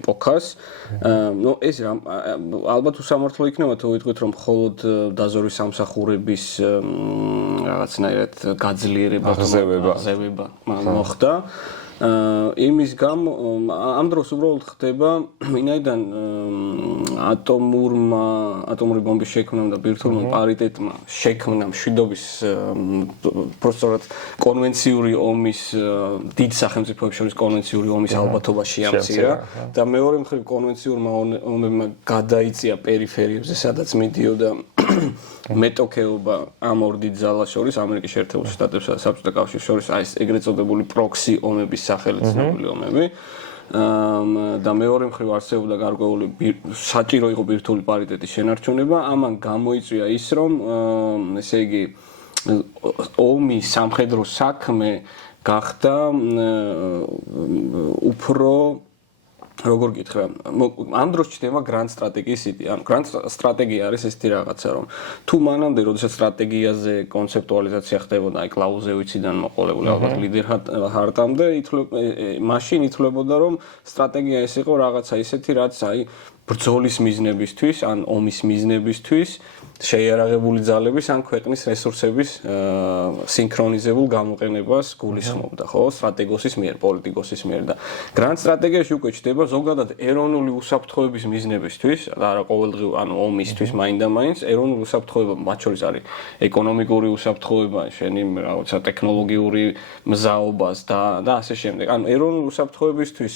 ეპოქას, ეს ალბათ უსამართლო იქნება თუ ვიტყვით რომ მხოლოდ დაზვერვის სამსახურების რაღაცნაირად გაძლიერება აღზევება მოხდა. იმის გამო ამ დროს უბრალოდ ხდება ვინაიდან ატომური ბომბის შექმნამ და ბირთვულმა პარიტეტმა შექმნა მშვიდობის პროცესორად კონვენციური ომის დიდ სახელმწიფოებს შორის კონვენციური ომის ალბათობა შეამცირა და მეორე მხრივ კონვენციურმა ომებმა გადაიწია პერიფერიებზე სადაც მიდიოდა მეტოქეობა ამ ორ დიდ ძალას შორის ამერიკის შეერთებულ შტატებსა და საბჭოთა კავშირის შორის აი ეს ეგრეთ წოდებული პროქსი ომების სახელით ცნობილი ომები და მეორე მხრივ არსებობდა გარკვეული საჭირო იყო ბირთვული პარიტეტის შენარჩუნება ამან გამოიწვია ის რომ ესე იგი ომის სამხედრო საქმე გახდა უფრო როგორ გითხრა ამ დროს ჩნდება გრანდ სტრატეგიის იდეა. ანუ გრანდ სტრატეგია არის ესეთი რაღაცა, რომ თუ მანამდე, როდესაც სტრატეგიაზე კონცეპტუალიზაცია ხდებოდა, აი კლაუზევიციდან მოყოლებული ალბათ ლიდერ ჰარტამდე, მაშინ ითვლებოდა, რომ სტრატეგია ეს იყო რაღაცა ისეთი, რაც აი ბრძოლის მიზნებისთვის, ან ომის მიზნებისთვის შეიარაღებული ძალების ან ქვეყნის რესურსების სინქრონიზებულ გამოყენებას გულისხმობდა, ხო, სტრატეგოსის მიერ, პოლიტიკოსის მიერ და გრანდ სტრატეგიაში უკვე ჩდება ზოგადად ეროვნული უსაფრთხოების მიზნებისთვის, არა ყოველდღიურ, ანუ ომისთვის მაინდა-მაინც ეროვნული უსაფრთხოება, მათ შორის არის ეკონომიკური უსაფრთხოება, შენი რაღაცა ტექნოლოგიური მზაობას და ასე შემდეგ. ანუ ეროვნული უსაფრთხოებისთვის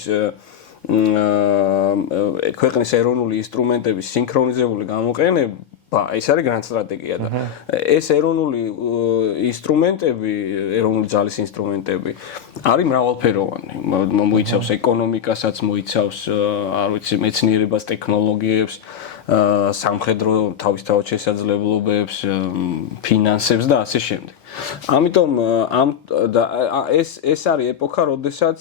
ქვეყნის ეროვნული ინსტრუმენტების სინქრონიზებული გამოყენება ეს არის გრანდ სტრატეგია და ეს ეროვნული ინსტრუმენტები, ეროვნული ძალის ინსტრუმენტები არის მრავალფეროვანი. მოიცავს ეკონომიკასაც, მოიცავს, არ ვიცი, მეცნიერებას, ტექნოლოგიებს, სამხედრო თავისთავად შესაძლებლობებს, ფინანსებს და ასე შემდეგ. ამიტომ ეს არის ეპოქა, როდესაც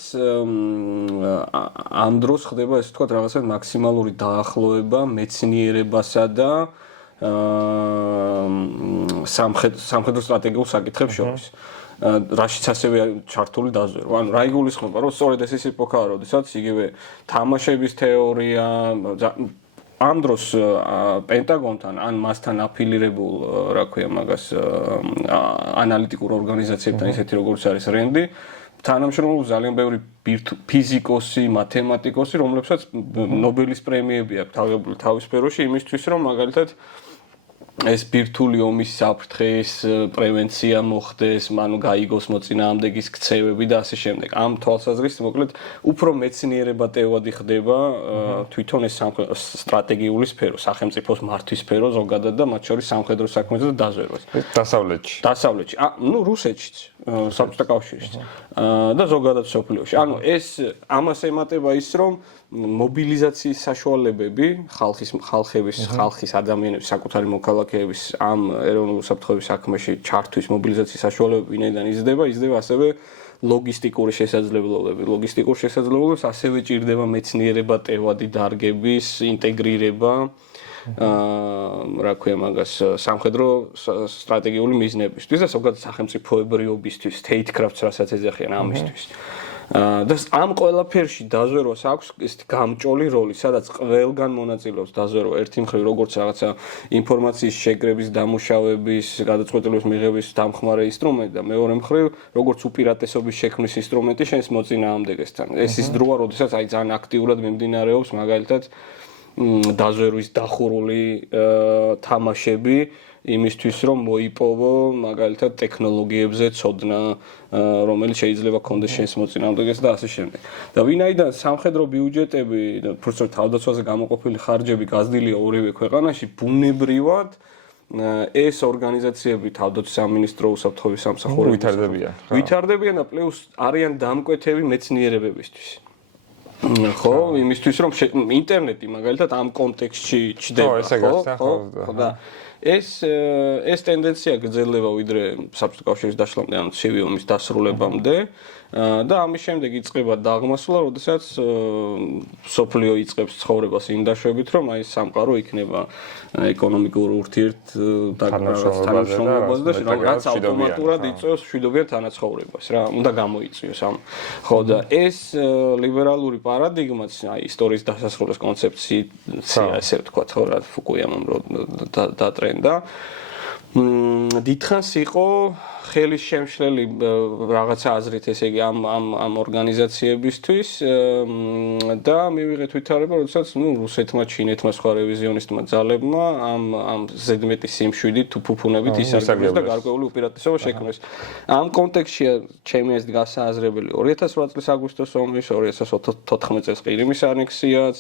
ამ დროს ხდება ესე ვთქვათ რაღაცა მაქსიმალური დაახლოება მეცნიერებასა და სამხედრო სტრატეგიულ საკითხებს შორის. რაშიც ასევე ჩართული დაზვერვა. ანუ რა იგულისხმება, რომ სწორედ ეს ეპოქაა, როდესაც იგივე თამაშების თეორია ამ დროს პენტაგონთან ან მასთან აფილირებულ, რა ქვია მაგას, ანალიტიკურ ორგანიზაციებთან, ისეთი როგორც არის რენდი, თანამშრომლობს ძალიან ბევრი ფიზიკოსი, მათემატიკოსი, რომლებსაც ნობელის პრემიები აქვს თავის სფეროში იმისთვის, რომ მაგალითად ეს ბირთვული ომის საფრთხის პრევენცია მოხდეს, ანუ გაიგოს მოწინააღმდეგის ქცევები და ასე შემდეგ. ამ თვალსაზრისით მოკლედ უფრო მეცნიერებადევადი ხდება თვითონ ეს სტრატეგიული სფერო, სახელმწიფოს მართვის სფერო ზოგადად და მათ შორის სამხედრო საქმეზე და დაზვერვას. დასავლეთში. ნუ რუსეთშიც, საბჭოთა კავშირშიც. და ზოგადად სოფლიოში. ანუ ეს ამას ემატება ის, რომ მობილიზაციის საშუალებები ხალხის ადამიანების საკუთარი მოქალაქეების ამ ეროვნული უსაფრთხოების საქმეში ჩართვის მობილიზაციის საშუალებები ვინაიდან იზრდება ასევე ლოგისტიკური შესაძლებლობები. ლოგისტიკურ შესაძლებლობებს ასევე ჭირდება მეცნიერებადევადი დარგების ინტეგრირება რა ქვია მაგას სამხედრო სტრატეგიული მიზნებისთვის და ზოგადად სახელმწიფოებრიობისთვის, statecraft-ს რასაც ეძახიან ამისთვის. და ამ ყველაფერში დაზვერვას აქვს ეს გამჭოლი როლი, სადაც ყველგან მონაწილეობს დაზვერვა ერთი მხრივ როგორც რაღაცა ინფორმაციის შეკრების, დამუშავების, გადაწყვეტილების მიღების დამხმარე ინსტრუმენტი და მეორე მხრივ როგორც უპირატესობის შექმნის ინსტრუმენტი შენს მოწინააღმდეგესთან. ეს ის დროა, როდესაც აი ძალიან აქტიურად მიმდინარეობს მაგალითად დაზვერვის დახურული თამაშები იმისთვის რომ მოიპოვო მაგალითად ტექნოლოგიებზე ცოდნა რომელიც შეიძლება კონდეს შენს მოწინააღმდეგეს და ასე შემდეგ. და ვინაიდან სამხედრო ბიუჯეტები პროფესორ თავდაცვაზე გამოყოფილი ხარჯები გაზრდილია ორივე ქვეყანაში ბუნებრივად ეს ორგანიზაციები თავდაცვის სამინისტრო უსაფრთხოების სამსახურები ვითარდებიან და პლუს არიან დამკვეთები მეცნიერებებისთვის. ხო, იმისთვის რომ ინტერნეტი მაგალითად ამ კონტექსტში ჩდება, ხო და ეს ტენდენცია გრძელდება ვიდრე საბჭოთა კავშირის დაშლამდე, ანუ ცივი ომის დასრულებამდე და ამის შემდეგ იწყება დაღმასვლა, როდესაც სოფლიო იწყებს ცხოვრებას იმ დაშვებით, რომ აი სამყარო იქნება ეკონომიკურ ურთიერთთანამშრომლობაზე და რაღაც ავტომატურად იწვევს მშვიდობიან თანაცხოვრებას რა, უნდა გამოიწვიოს ამ. ხო და ეს ლიბერალური პარადიგმაც, აი ისტორიის დასასრულის კონცეფცია, ესე ვთქვათ, ხო რა ფუკუიამამ დატრენდა. დიდხანს იყო ხელის შემშლელი რაღაცა აზრით, ესე იგი ამ ორგანიზაციებისთვის და მივიღეთ ვითარება, როდესაც რუსეთმა, ჩინეთმა, სხვა რევიზიონისტმა ძალებმა ამ ზედმეტი სიმშვიდით თუ ფუფუნებით ისარგებლეს და გარკვეული უპირატესობა შექმნეს. ამ კონტექსტშია ჩემი აზრით გასააზრებელი 2008 წლის აგვისტოს ომის, 2014 წელს ყირიმის ანექსიაც,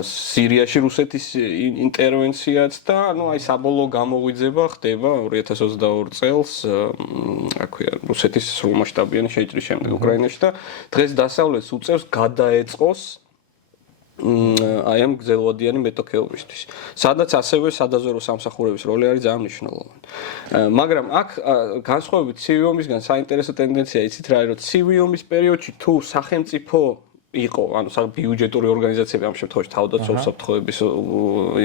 სირიაში რუსეთის ინტერვენციაც და ანუ აი საბოლოო გამოღვიძება ხდება 2022 წელს აქვია რუსეთის სრულმასშტაბიანი შეჭრის შემდეგ უკრაინაში და დღეს დასავლეთს უწევს გადაეწყოს აი ამ გრძელვადიანი მეტოქეობისთვის. სადაც ასევე სადაზვერვო სამსახურების როლი არის ძალიან მნიშვნელოვანი. მაგრამ აქ განსხვავებით ცივი ომისგან საინტერესო ტენდენცია იცით რა არის, რომ ცივი ომის პერიოდში თუ სახელმწიფო იყო, ანუ ბიუჯეტური ორგანიზაციები ამ შემთხვევაში თავდაცვა უსაფრთხოების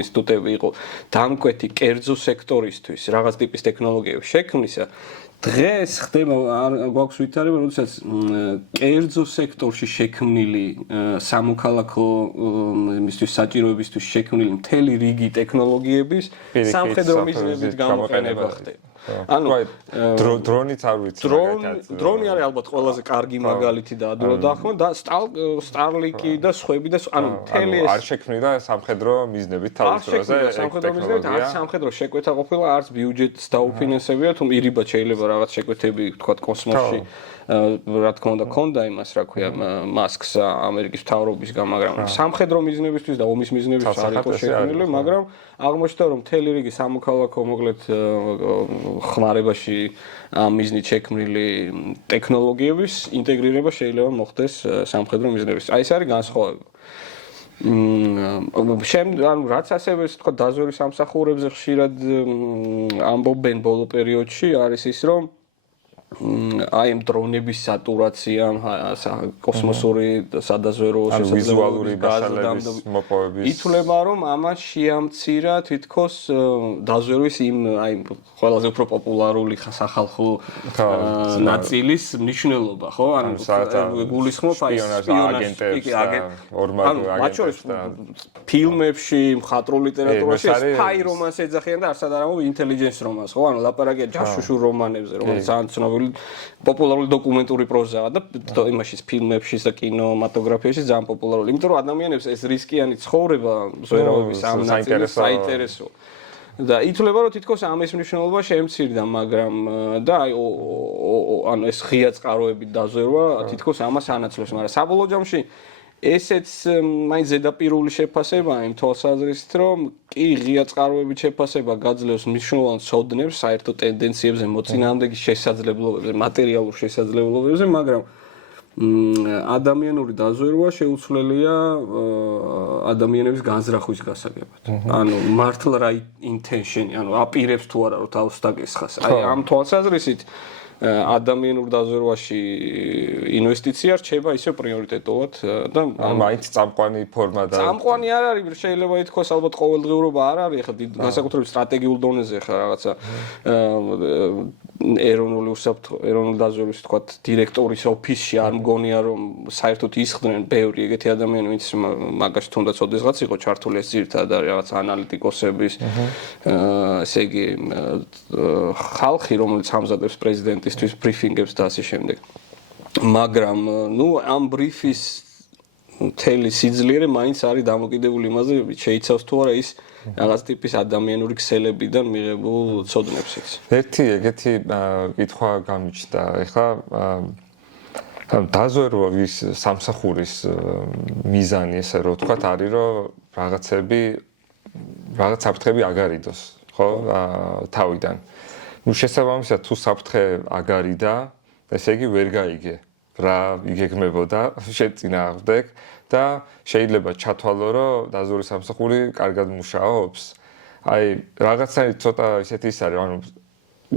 ინსტიტუტები იყო დამკვეთი კერძო სექტორისთვის რაღაც ტიპის ტექნოლოგიების შექმნისა. დღეს ხდება გვაქვს ვითარება, როდესაც კერძო სექტორში შექმნილი სამოქალაქო იმისთვის საჭიროებისთვის შექმნილი მთელი რიგი ტექნოლოგიების სამხედრო მიზნებით გამოყენება ხდება. ანუ დრონიც არ ვიცი მაგალითად. დრონი არის ალბათ ყველაზე კარგი მაგალითი და ადვილად დაახმო და სტარლინკი და სხვები და ანუ მთელი ეს არ შექმნიდა სამხედრო მიზნებით თავის დროზე ტექნოლოგია. არც სამხედრო შეკვეთა ყოფილა, არც ბიუჯეტს დაუფინანსებია, თუ მირიბად შეიძლება რაღაც შეკვეთები თქვა კოსმოსში. რა თქმა უნდა, ქონდა იმას, რა ქვია, მასკს ამერიკის მთავრობისგან, მაგრამ სამხედრო მიზნებისთვის და ომის მიზნებისთვის არ იყო შექმნილი, მაგრამ აღმოჩნდა, რომ მთელი რიგი სამოქალაქო მოკლედ ხმარებაში ამ მიზნით შექმნილი ტექნოლოგიების ინტეგრირება შეიძლება მოხდეს სამხედრო მიზნებისთვის. აი ეს არის განსხვავება. ანუ რაც ასევე თქვა დაზვერვის სამსახურებზე ხშირად ამბობენ ბოლო პერიოდში არის ის, რომ აი ამ დრონების სატურაცია, კოსმოსური სადაზვერვო ვიზუალური დასალების მოპოვების ითვლება, რომ ამას შეამცირა თითქოს დაზვერვის იმ აი ყველაზე უფრო პოპულარული სახალხო ნაწილის მნიშვნელობა, ხო? ანუ გულისხმობ აი სპიონაჟს ორმაგ აგენტებს და ფილმებში, მხატვრულ ლიტერატურაში სპაი რომანს ეძახიან და არსად არა ინტელიგენს რომანს, ხო? ანუ ლაპარაკია ჯაშუშურ რომანებზე, რომელიც ძალიან ცნობილი პოპულარული დოკუმენტური პროზაა და იმაშიც ფილმებში და კინემატოგრაფიაში ძალიან პოპულარული. იმიტომ რომ ადამიანებს ეს რისკიანი ცხოვრება ზვერავების ამ ნაწილი საინტერესოა. და ითვლება რომ თითქოს ამის მნიშვნელობა შეემცირდა, მაგრამ და აი ანუ ეს ღია წყაროებით დაზვერვა თითქოს ამას ანაცვლებს, მაგრამ საბოლოო ჯამში ესეც მაინც ზედაპირული შეფასებაა იმ თვალსაზრისით, რომ კი ღია წყაროებით შეფასება გაძლევს მნიშვნელოვან ცოდნებს საერთო ტენდენციებზე, მოწინააღმდეგის შესაძლებლობებზე, მატერიალურ შესაძლებლობებზე, მაგრამ ადამიანური დაზვერვა შეუცვლელია ადამიანების განზრახვის გასაგებად. ანუ მართლა რა ინტენშენი, ანუ აპირებს თუ არა რომ თავს დაგესხას. აი ამ თვალსაზრისით ადამიანურ დაზვერვაში ინვესტიცია რჩება ისე პრიორიტეტულად და მაინც წამყვანი ფორმა და წამყვანი არ არის, შეიძლება ითქვას ალბათ ყოველდღიურობა არ არის, ხა განსაკუთრებით სტრატეგიულ დონეზე ხა რაღაცა ეროვნული დაზვერვის თქვათ დირექტორის ოფისში არ მგონია რომ საერთოდ ისხდნენ ბევრი ეგეთი ადამიანი, ვინც მაგაში თუნდაც ოდესღაც იყო ჩართული ეს ძირითადად არის რაღაც ანალიტიკოსების ესე იგი ხალხი რომელიც ამზადებს პრეზიდენტისთვის ბრიფინგებს და ასე შემდეგ. მაგრამ ნუ ამ ბრიფის მთელი სიძლიერე მაინც არის დამოკიდებული იმაზე, შეიცავს თუ არა ის რაღაც ტიპის ადამიანური ქსელებიდან მიღებულ ცოდნებსაც. ერთი ეგეთი კითხვა გამიჩნდა. ეხლა დაზვერვა ვის სამსახურის მიზანი ესე რომ ვთქვათ არის რომ რაღაც საფრთხები აგარიდოს, ხო? თავიდან. ნუ შესაბამისად თუ საფრთხე აგარიდა, ესე იგი ვერ გაიგე რა იგეგმებოდა შეწინააღმდეგ და შეიძლება ჩათვალო რომ დაზვერვის სამსახური კარგად მუშაობს. აი რაღაცნაირად ცოტა ისეთი ის არის, ანუ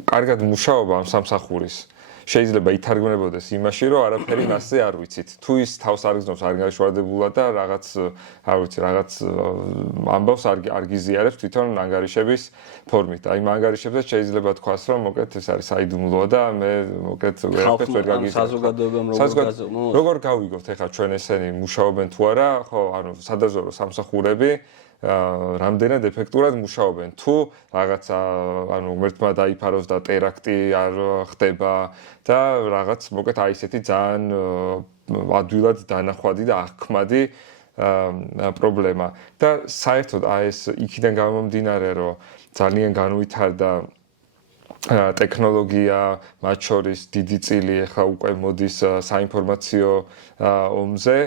კარგად მუშაობა ამ სამსახურის შეიძლება ითარგმნებოდეს იმაში, რომ არაფერი მასზე არ ვიცით. თუ ის თავს არ გზნობს, არ გაშუადებულა და რაღაც, არ ვიცი, რაღაც ამბავს არ გიზიარებს თვითონ ანგარიშების ფორმით. აი იმ ანგარიშებსაც შეიძლება თქვას, რომ მოკეთ ეს არის საიდუმლოა და მე მოკეთ ვერაფერს ვერ გაგიზიარებ. საზოგადოებამ როგორ გავიგოთ ეხლა ჩვენ ესენი მუშაობენ თუ არა, ხო, ანუ სადაზვერვო სამსახურები რამდენად ეფექტურად მუშაობენ თუ რაღაცა ანუ ღმერთმა დაიფაროს და ტერაქტი არ ხდება და რაღაც მოკეთ აი ესეთი ძალიან ადვილად დანახვადი და აღქმადი პრობლემა და საერთოდ აი ეს იქიდან გამომდინარე რომ ძალიან განვითარდა ტექნოლოგია, მათ შორის დიდი წილი ახლა უკვე მოდის საინფორმაციო ომზე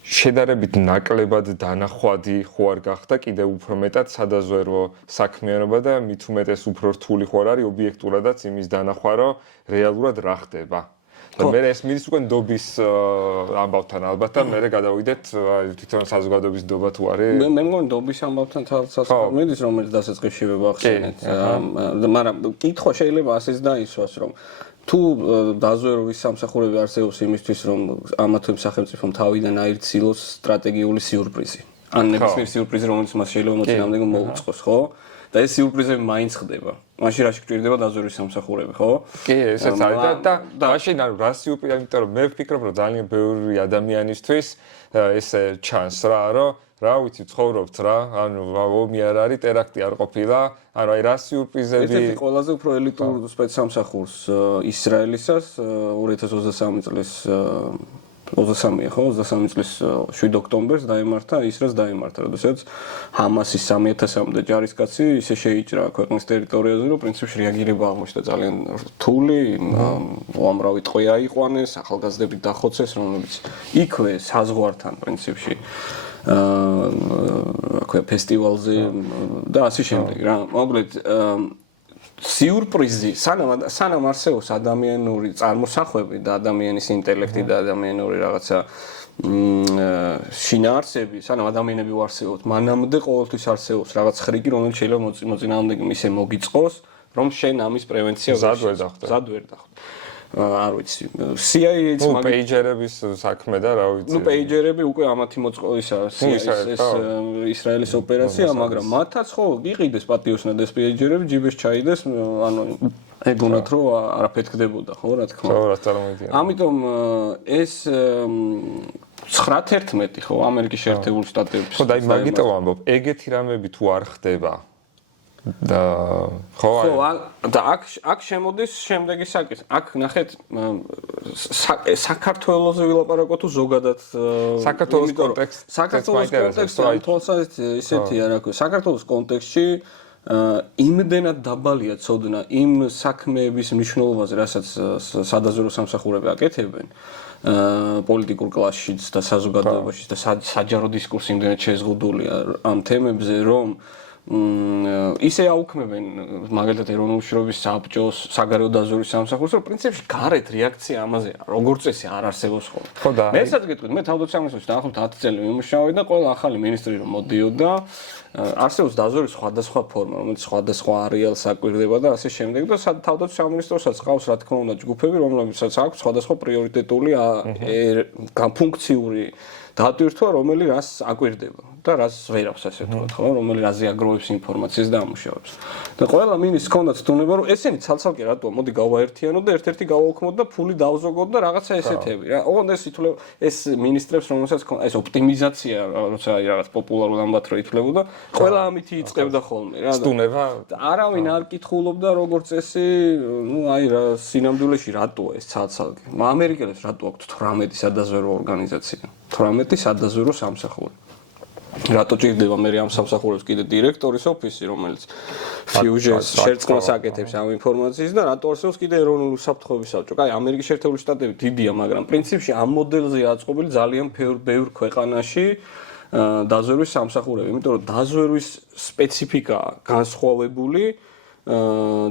შედარებით ნაკლებად დანახვადი ხო არ გახდა კიდევ უფრო მეტად სადაზვერვო საქმიანობა და მით უმეტეს უფრო რთული ხო არ არის ობიექტურადაც იმის დანახვა რომ რეალურად რა ხდება. და მე ეს მიდის უკვე ნდობის ამბავთან ალბათ და მე გადავიდეთ თვითონ საზოგადოების ნდობა თუ არის. მე მგონი ნდობის ამბავთან თალცაც მიდის რომელიც დასაწყისშივე ვახსენეთ. მაგრამ კითხვა შეიძლება ასეც დაისვას რომ თუ დაზვერვის სამსახურები არსებობს იმისთვის რომ ამა თუ იმ სახელმწიფომ თავიდან აირცილოს სტრატეგიული სიურპრიზი. ან ნებისმიერ სიურპრიზი რომელიც მას შეიძლება მოწინააღმდეგე მოუწყოს, ხო? და ეს სიურპრიზები მაინც ხდება. მაშინ რაში გვჭირდება დაზვერვის სამსახურები, ხო? კი, ესეც არის და მაშინ ანუ რა სიურპრიზი, იმიტომ რომ მე ვფიქრობ რომ ძალიან ბევრი ადამიანისთვის ესე ჩანს რა, რომ რა ვიცი, ცხოვრობთ რა, ანუ ომი არ არის, ტერაქტი არ ყოფილა, ანუ აი რა სიურპრიზები. ერთ-ერთი ყველაზე უფრო ელიტურ სპეცსამსახურს ისრაელისას 2023 წლის 23-ია, ხო, 23 წლის 7 ოქტომბერს დაემართა ისრაელს დაემართა, როდესაც ჰამასის 3000-მდე ჯარისკაცი ისე შეიჭრა ქვეყნის ტერიტორიაზე, რომ პრინციპში რეაგირება აღმოჩნდა ძალიან რთული, უამრავი ტყვე აიყვანეს, ახალგაზრდები დახოცეს, რომლებიც იქვე საზღვართან პრინციპში აკვე ფესტივალზე და ასე შემდეგ რა. მოკლედ სიურპრიზი სანამ არსებობს ადამიანური წარმოსახვები და ადამიანის ინტელექტი და ადამიანური რაღაცა შინაარსები, სანამ ადამიანები ვარსებობთ, მანამდე ყოველთვის არსებობს რაღაც ხრიგი, რომელიც შეიძლება მოწინააღმდეგე ისე მოგიწყოს, რომ შენ ამის პრევენცია ზად ვერ დახვდე. არ ვიცი. CIA-ც პეიჯერების საქმე და რა ვიცი. ნუ პეიჯერები უკვე ამათი მოწყობისა ისრაელის ოპერაცია, მაგრამ მათაც ხო იყიდეს პატიოსნად ეს პეიჯერები, ჯიბეს ჩაიდეს, ანუ ეგონათ რომ არაფეთქდებოდა, ხო, რა თქმა უნდა. ხო, რა წარმოვიდგინე. ამიტომ ეს 9/11 ხო, ამერიკის შეერთებული შტატების. ხო, და აი მაგიტო ვამბობ, ეგეთი რამები თუ არ ხდება და ხო და აქ შემოდის შემდეგი საკითხი. აქ ნახეთ საქართველოზე ვილაპარაკო თუ ზოგადად საქართველოს კონტექსტი საქართველოს კონტექსტი ისეთია რა ქვია საქართველოს კონტექსტში იმდენად დაბალია ცოდნა იმ საქმეების მნიშვნელობაზე, რასაც სადაზვერო სამსახურები აკეთებენ პოლიტიკურ კლასშიც და საზოგადოებაშიც და საჯარო დისკურსი იმდენად შეზღუდულია ამ თემებზე, რომ ისე აუქმებენ მაგალითად ეროვნული მშვიდობის საბჭოს, საგარეო დაზვერვის სამსახურს, რომ პრინციპში გარეთ რეაქცია ამაზე როგორც წესი არ არსებობს ხოლმე. ხო და მესაც გეტყვით, მე თავდაცვის დაახლოებით 10 წელი ვიმუშავე და ყველა ახალი მინისტრი რომ მოდიოდა, არსებობს დაზვერვის სხვადასხვა ფორმა, რომელიც სხვადასხვა არეალს აკვირდება და ასე შემდეგ და თავდაცვის სამინისტროსაც ყავს რა თქმა უნდა ჯგუფები, რომლებსაც აქვს სხვადასხვა პრიორიტეტული ფუნქციური დატვირთვა, რომელი რას აკვირდება და რას ვერავს ასე ვთქვათ, ხო, რომელი რაზე აგროვებს ინფორმაციას და ამუშავებს. და ყველა მინისტრს ჰქონდა ცდონება, რომ ესენი ცალ-ცალკე რატოა, მოდი გავაერთიანოთ და ერთ-ერთი გავაუქმოთ და ფული დავზოგოთ და რაღაცა ესეთები რა. ოღონდ ეს მინისტრებს, რომელსაც ეს ოპტიმიზაცია, როცა რაღაც პოპულარულ ამბად რო ითვლებოდა, ყველა ამით იწყებდა ხოლმე რა. ცდონება არავინ არ კითხულობდა როგორც წესი, აი რა სინამდვილეში რატოა ეს ცალ-ცალკე. ამერიკელებს რატო აქვთ 18 სადაზვერვო ორგანიზაცია? 18 სადაზვერვო სამსახური. რატო ჭირდება მე ამ სამსახურებს კიდე დირექტორის ოფისი, რომელიც ფიუჟენს შერწყმას აკეთებს ამ ინფორმაციის და რატო არსებობს კიდე ეროვნული უსაფრთხოების საბჭო? კაი, ამერიკის შეერთებული შტატები დიდია, მაგრამ პრინციპში ამ მოდელზეა აწყობილი ძალიან ბევრ ქვეყანაში დაზვერვის სამსახურები, იმიტომ რომ დაზვერვის სპეციფიკაა განსხვავებული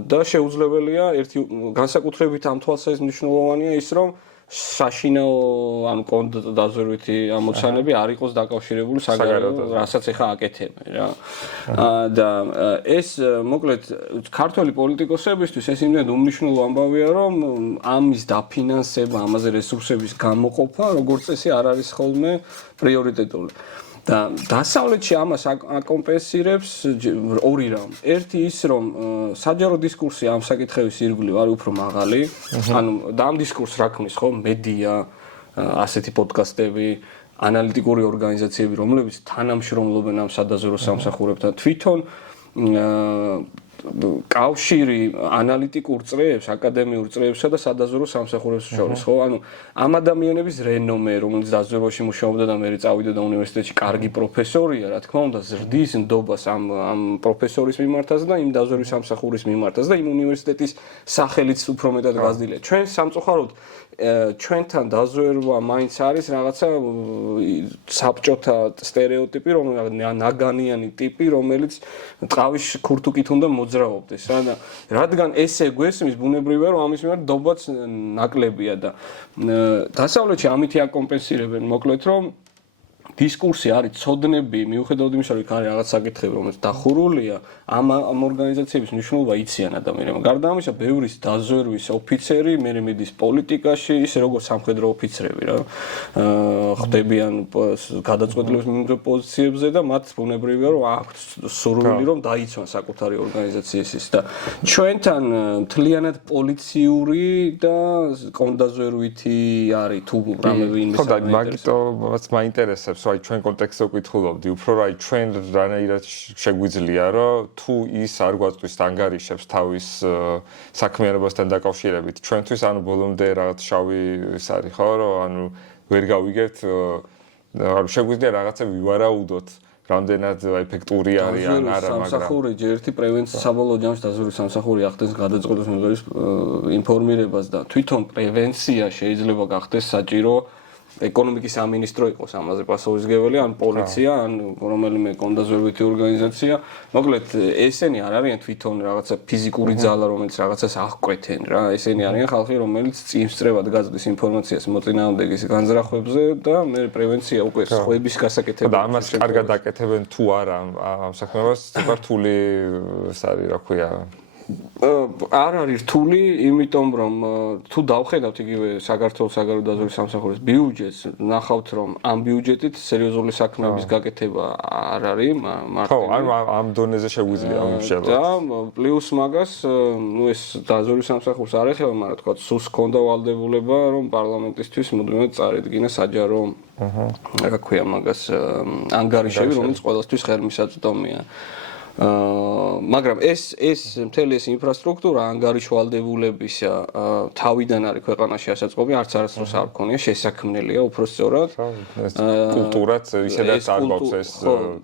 და შეუძლებელია ერთი განსაკუთრებით ამ თვალსაზრისით მნიშვნელოვანია ის, რომ საშინაო ან კონტ დაზვერვითი ამოცანები არ იყოს დაკავშირებული საგარეო, რასაც ახლა აკეთებენ რა. და ეს მოკლედ ქართველი პოლიტიკოსებისთვის ეს იმდენად უმნიშვნელო ამბავია, რომ ამის დაფინანსება, ამაზე რესურსების გამოყოფა როგორც წესი არ არის ხოლმე პრიორიტეტული. და დასავლეთში ამას აკომპენსირებს ორი რამ. ერთი ის, რომ საჯარო დისკურსი ამ საკითხების ირგვლივ არის უფრო მაღალი, ანუ და ამ დისკურსს რა ქმნის ხო? მედია, ასეთი პოდკასტები, ანალიტიკური ორგანიზაციები, რომლებიც თანამშრომლობენ ამ სადაზვერვო სამსახურებთან, თვითონ კავშირი ანალიტიკურ წრეებს, აკადემიურ წრეებსა და სადაზვერვო სამსახურებს შორის, ხო? ანუ ამ ადამიანების რენომე, რომელიც დაზვერვაში მუშაობდა და მე წავიდა და უნივერსიტეტში კარგი პროფესორია, რა თქმა უნდა, ზრდის ნდობას ამ პროფესორის მიმართაც და იმ დაზვერვის სამსახურის მიმართაც და იმ უნივერსიტეტის სახელიც უფრო მეტად გაზრდილია. ჩვენ სამწუხაროდ ჩვენთან დაზვერვა მაინც არის რაღაცა საბჭოთა სტერეოტიპი, ნაგანიანი ტიპი, რომელიც ტყავის ქურთუკით უნდა მოძრაობდეს რა და რადგან ესე გვესმის ბუნებრივია რომ ამის მიმართ ნდობაც ნაკლებია და დასავლეთში ამით აკომპენსირებენ მოკლედ რომ დისკურსი არის ცოდნები მიუხედავად იმისა რომ იქ არის რაღაც საკითხები რომელიც დახურულია ამ ორგანიზაციების მნიშვნელობა იციან ადამიანებმა გარდა ამისა ბევრი დაზვერვის ოფიცერი მე მიდის პოლიტიკაში ისე როგორც სამხედრო ოფიცრები რა ხდებიან გადაწყვეტილების მიმდევრ პოზიციებზე და მათ ბუნებრივია რომ აქვთ სურვილი რომ დაიცვან საკუთარი ორგანიზაციის ის და ჩვენთან მთლიანად პოლიციური და კონდაზვერვითი არის თუ რამე ვინმე ხო და მაგიტომაც მაინტერესებს აი ჩვენ კონტექსტზე ვკითხულობდი უფრო რა ჩვენ რანაირად შეგვიძლია რომ თუ ის არ გვაწვის ანგარიშებს თავის საქმიანობასთან დაკავშირებით ჩვენთვის ანუ ბოლომდე რაღაც შავი ის არის ხო რომ ანუ ვერ გავიგებთ ანუ შეგვიძლია რაღაცა ვივარაუდოთ რამდენად ეფექტური არის ან არა მაგრამ სამსახური ერთი პრევენცია საბოლოო ჯამში დაზვერვის სამსახური ახდენს გადაწყვეტილების მიღების ინფორმირებას და თვითონ პრევენცია შეიძლება გახდეს საჭირო ეკონომიკის სამინისტრო იყოს ამაზე პასუხისმგებელი ან პოლიცია ან რომელიმე კონდაზვერვითი ორგანიზაცია მოკლედ ესენი არ არიან თვითონ რაღაცა ფიზიკური ძალა რომელიც რაღაცას აღკვეთენ რა ესენი არიან ხალხი რომელიც წინსწრებად გაძლევს ინფორმაციას მოწინააღმდეგის განზრახვებზე და მე პრევენცია უკვე სხვების გასაკეთებად და ამას კარგად აკეთებენ თუ არა ამ საქმეებას super რთული ეს არის რა ქვია არ არის რთული, იმიტომ რომ თუ დავხედავთ იგივე საქართველოს საგარეო დაზვერვის სამსახურის ბიუჯეტს, ნახავთ რომ ამ ბიუჯეტით სერიოზული საქმეების გაკეთება არ არის მარტივი. ხო, ამ დონეზე შეგვიძლია ამუშავოთ. და პლუს მაგას, ნუ ეს დაზვერვის სამსახურს არ ეხება, მაგრამ თქვა სულს ჰქონდა ვალდებულება რომ პარლამენტისთვის მუდმივად წარედგინა საჯარო რა ქვია მაგას ანგარიშები, რომელიც ყველასთვის ხელმისაწვდომია. მაგრამ ეს მთელი ეს ინფრასტრუქტურა ანგარიშვალდებულებისა თავიდან არის ქვეყანაში ასაწყობი, არც არასდროს არ ქონია, შესაქმნელია უფრო სწორად. კულტურად ისედაც არბობს ეს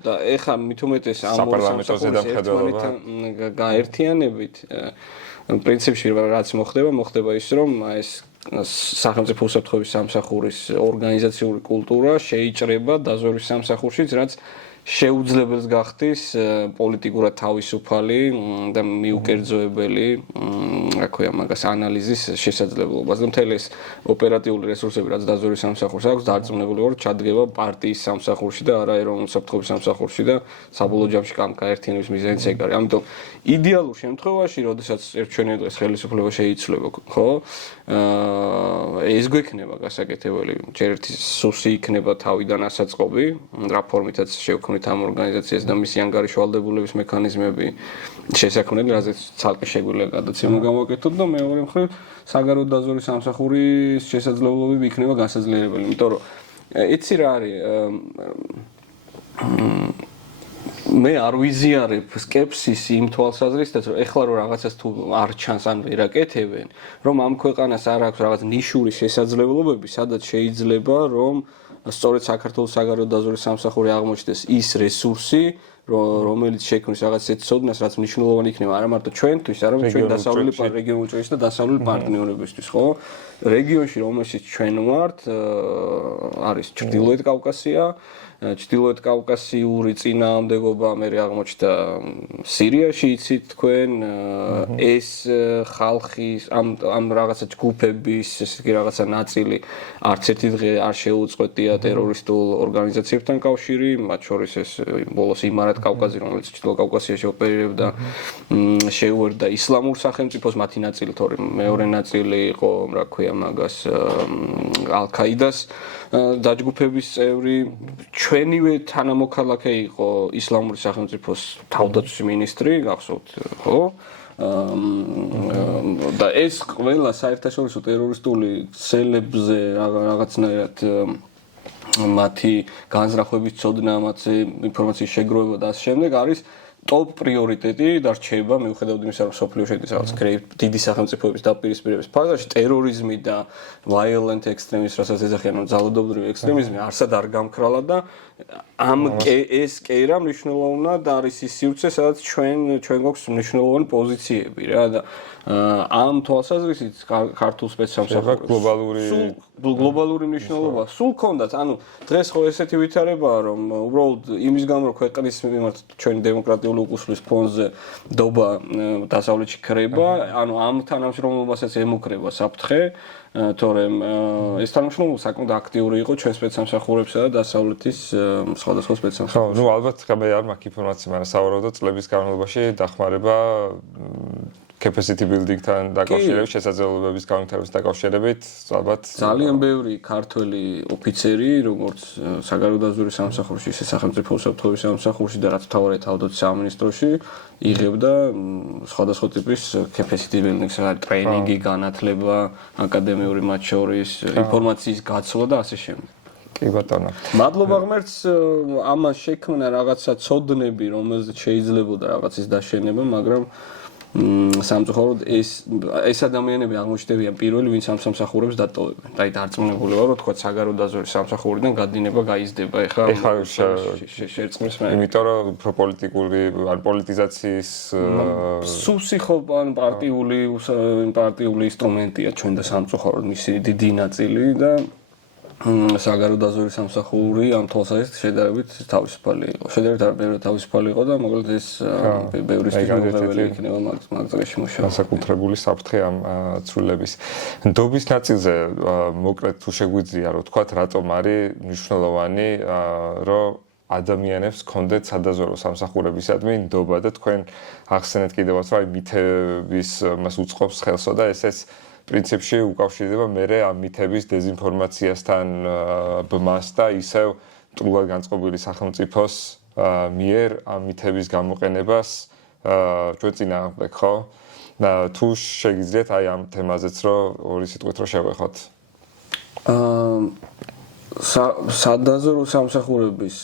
და ეხლა მით უმეტეს ამ ერთმანეთთან გაერთიანებით პრინციპში რაც მოხდება ის რომ ეს სახელმწიფო უსაფრთხოების სამსახურის ორგანიზაციული კულტურა შეიჭრება დაზვერვის სამსახურშიც, რაც შეუძლებელს გახდის პოლიტიკურად თავისუფალი და მიუკერძოებელი, რა ქვია, მაგას ანალიზის შესაძლებლობას და მთელი ეს ოპერატიული რესურსები, რაც დაზვერვის სამსახურს აქვს, დარწმუნებული ვარ, ჩადგება პარტიის სამსახურში და არა ეროვნულ უსაფრთხოების სამსახურში და საბოლოო ჯამში გაერთიანების მიზანიც ეგ არის. ამიტომ იდეალურ შემთხვევაში, როდესაც ერთ-ჩვენი დღეს ხელისუფლება შეიცვლება, ხო? ეს გვექნება გასაკეთებელი, ჯერ ერთი სუსი იქნება თავიდან ასაწყობი, რა ფორმითაც შევქმნით ამ ორგანიზაციას და მისი ანგარიშვალდებულების მექანიზმები შესაქმნელი, რაზეც ცალკე შეგვიძლია გადაცემა გავაკეთოთ და მეორე მხრივ საგარეო დაზვერვის სამსახურის შესაძლებლობები იქნება გასაძლიერებელი, იმიტომ რომ იცი რა არის მე არ ვიზიარებ სკეპსის იმ თვალსაზრისით, რომ ეხლა რომ რაღაცას თუ არ ჩანს ან ვერ აკეთებენ, რომ ამ ქვეყანას არ აქვს რაღაც ნიშური შესაძლებლობები, სადაც შეიძლება რომ სწორედ საქართველოს საგარეო დაზვერვის სამსახური აღმოჩნდეს ის რესურსი, რომელიც შექმნის რაღაც ისეთ ცოდნას, რაც მნიშვნელოვანი იქნება არა მარტო ჩვენთვის, არამედ ჩვენ დასავლელი რეგიონულ წესში და დასავლელი პარტნიორებისთვის, ხო? რეგიონში, რომელშიც ჩვენ ვართ, არის ჩრდილოეთ კავკასია, ჩრდილოეთ კავკასიური წინააღმდეგობა მე აღმოჩნდა სირიაში, იცით თქვენ, ეს ხალხის ამ რაღაცა ჯგუფების, ესე იგი რაღაცა ნაწილი არც ერთი დღე არ შეუწყვეტია ტერორისტულ ორგანიზაციებთან კავშირი, მათ შორის ეს ბოლოს იმარათ კავკაზი, რომელიც ჩრდილო კავკასიაში ოპერირებდა, შეუერთდა ისლამურ სახელმწიფოს, მათი ნაწილი თორემ მეორე ნაწილი იყო, რა ქვია მაგას, ალ-ქაიდას დაჯგუფების წევრი, ჩვენივე თანამოქალაქე იყო ისლამური სახელმწიფოს თავდაცვის მინისტრი, გახსოვთ, ხო? და ეს ყველა საერთაშორისო ტერორისტული ქსელებზე რაღაცნაირად მათი განზრახვების ცოდნა, მათი ინფორმაციის შეგროვება და ასე შემდეგ არის ტოპ პრიორიტეტი და რჩება მიუხედავად იმისა, რომ სოფლიო შედის რაღაც დიდი სახელმწიფოების დაპირისპირების ფაზაში, ტერორიზმი და violent extremism, რასაც ეძახიან ძალადობრივი ექსტრემიზმი, არსად არ გამქრალა და ეს კერა მნიშვნელოვნად არის ის სივრცე, სადაც ჩვენ გვაქვს მნიშვნელოვანი პოზიციები რა და ამ თვალსაზრისით ქართულ სპეცსამსახურს გლობალური მნიშვნელობა სულ ქონდათ, ანუ დღეს ხო ესეთი ვითარებაა, რომ უბრალოდ იმის გამო რომ ქვეყნის მიმართ ჩვენი დემოკრატიული უკუსლის ფონზე დობა დასავლეთში ქრება, ანუ ამ თანამშრომლობასაც ემუქრება საფრთხე, თორემ ეს თანამშრომლობა საკმაოდ აქტიური იყო ჩვენ სპეცსამსახურებსა და დასავლეთის სხვადასხვა სპეცსამსახურებში. ნუ ალბათ მე არ მაქვს ინფორმაცია, მაგრამ სავარაუდოდ წლების განმავლობაში დახმარება capacity building-თან დაკავშირებით, შესაძლებლობების განვითარების დაკავშირებით, ალბათ ძალიან ბევრი ქართველი ოფიცერი, როგორც საგარეო დაზვერვის სამსახურში, ისე სახელმწიფო უსაფრთხოების სამსახურში და რაც თავად თავდაცვის სამინისტროში იღებდა სხვადასხვა ტიპის capacity building-ს, ტრეინინგი, განათლება, აკადემიური მათ შორის, ინფორმაციის გაცვლა და ასე შემდეგ. კი ბატონო. მადლობა ღმერთს, ამას შექმნა რაღაცა ცოდნები, რომელზეც შეიძლებოდა რაღაცის დაშენება, მაგრამ სამწუხაროდ ეს ადამიანები აღმოჩნდებიან პირველი, ვინც ამ სამსახურებს დატოვებენ. აი დარწმუნებული ვარ, რომ თქვა საგარეო დაზვერვის სამსახურიდან გადინება გაიზრდება. ეხლა შერწყმის მე. იმიტომ რომ უფრო პოლიტიკური ან პოლიტიზაციის სუსი ხო ან პარტიული ინსტრუმენტია ჩვენ და სამწუხაროდ მისი დიდი ნაწილი და საგარეო დაზვერვის სამსახური ამ თვალსაზრისით შედარებით თავისუფალი იყო. შედარებით არ ბევრი თავისუფალი იყო და მოკლედ ეს ბევრისთვის მიღებელი იქნება მაგ წრეში მუშაობა. განსაკუთრებული საფრთხე ამ ცვლილების. ნდობის ნაწილზე მოკლედ თუ შეგვიძლია რომ თქვათ, რატომ არის მნიშვნელოვანი რომ ადამიანებს კონდეთ სადაზვერვო სამსახურებისადმი ნდობა და თქვენ ახსენეთ კიდევაც რომ მითების მას უწყობს ხელსო და ესეც პრინციპში უკავშირდება მერე ამ მითების დეзинფორმაციასთან ბმას და ისევ მტრულად განწყობილი სახელმწიფოს მიერ ამ მითების გამოყენებას ჩვენ წინააღმდეგ, ხო? და თუ შეგიძლიათ აი ამ თემაზეც რომ ორი სიტყვით რომ შევეხოთ. სადაზრო სამსახურების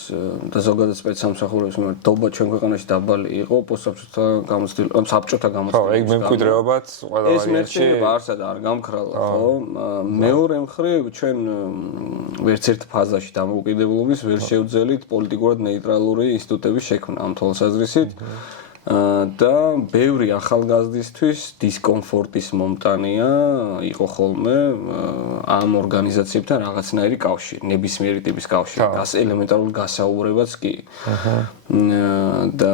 და ზოგადად სპეცსამსახურების მეთოდობა ჩვენ ქვეყანაში დაბალი იყო პოსტსაბჭოთა გამოცდილება, საბჭოთა გამოცდილება. ხო, ეგ მემკვიდრეობაც ყველა ეს ვარიანტში მეხსიერება არსად არ გამქრალა, ხო? მეორე მხრივ ჩვენ ვერც ერთ ფაზაში დამოუკიდებლობის ვერ შევძელით პოლიტიკურად ნეიტრალური ინსტიტუტების შექმნა ამ თვალსაზრისით. და ბევრი ახალგაზრდისთვის დისკომფორტის მომტანია იყო ხოლმე ამ ორგანიზაციებთან რაღაცნაირი კავშირი, ნებისმიერი ტიპის კავშირი, გას ელემენტარული გასაუბრებაც კი. და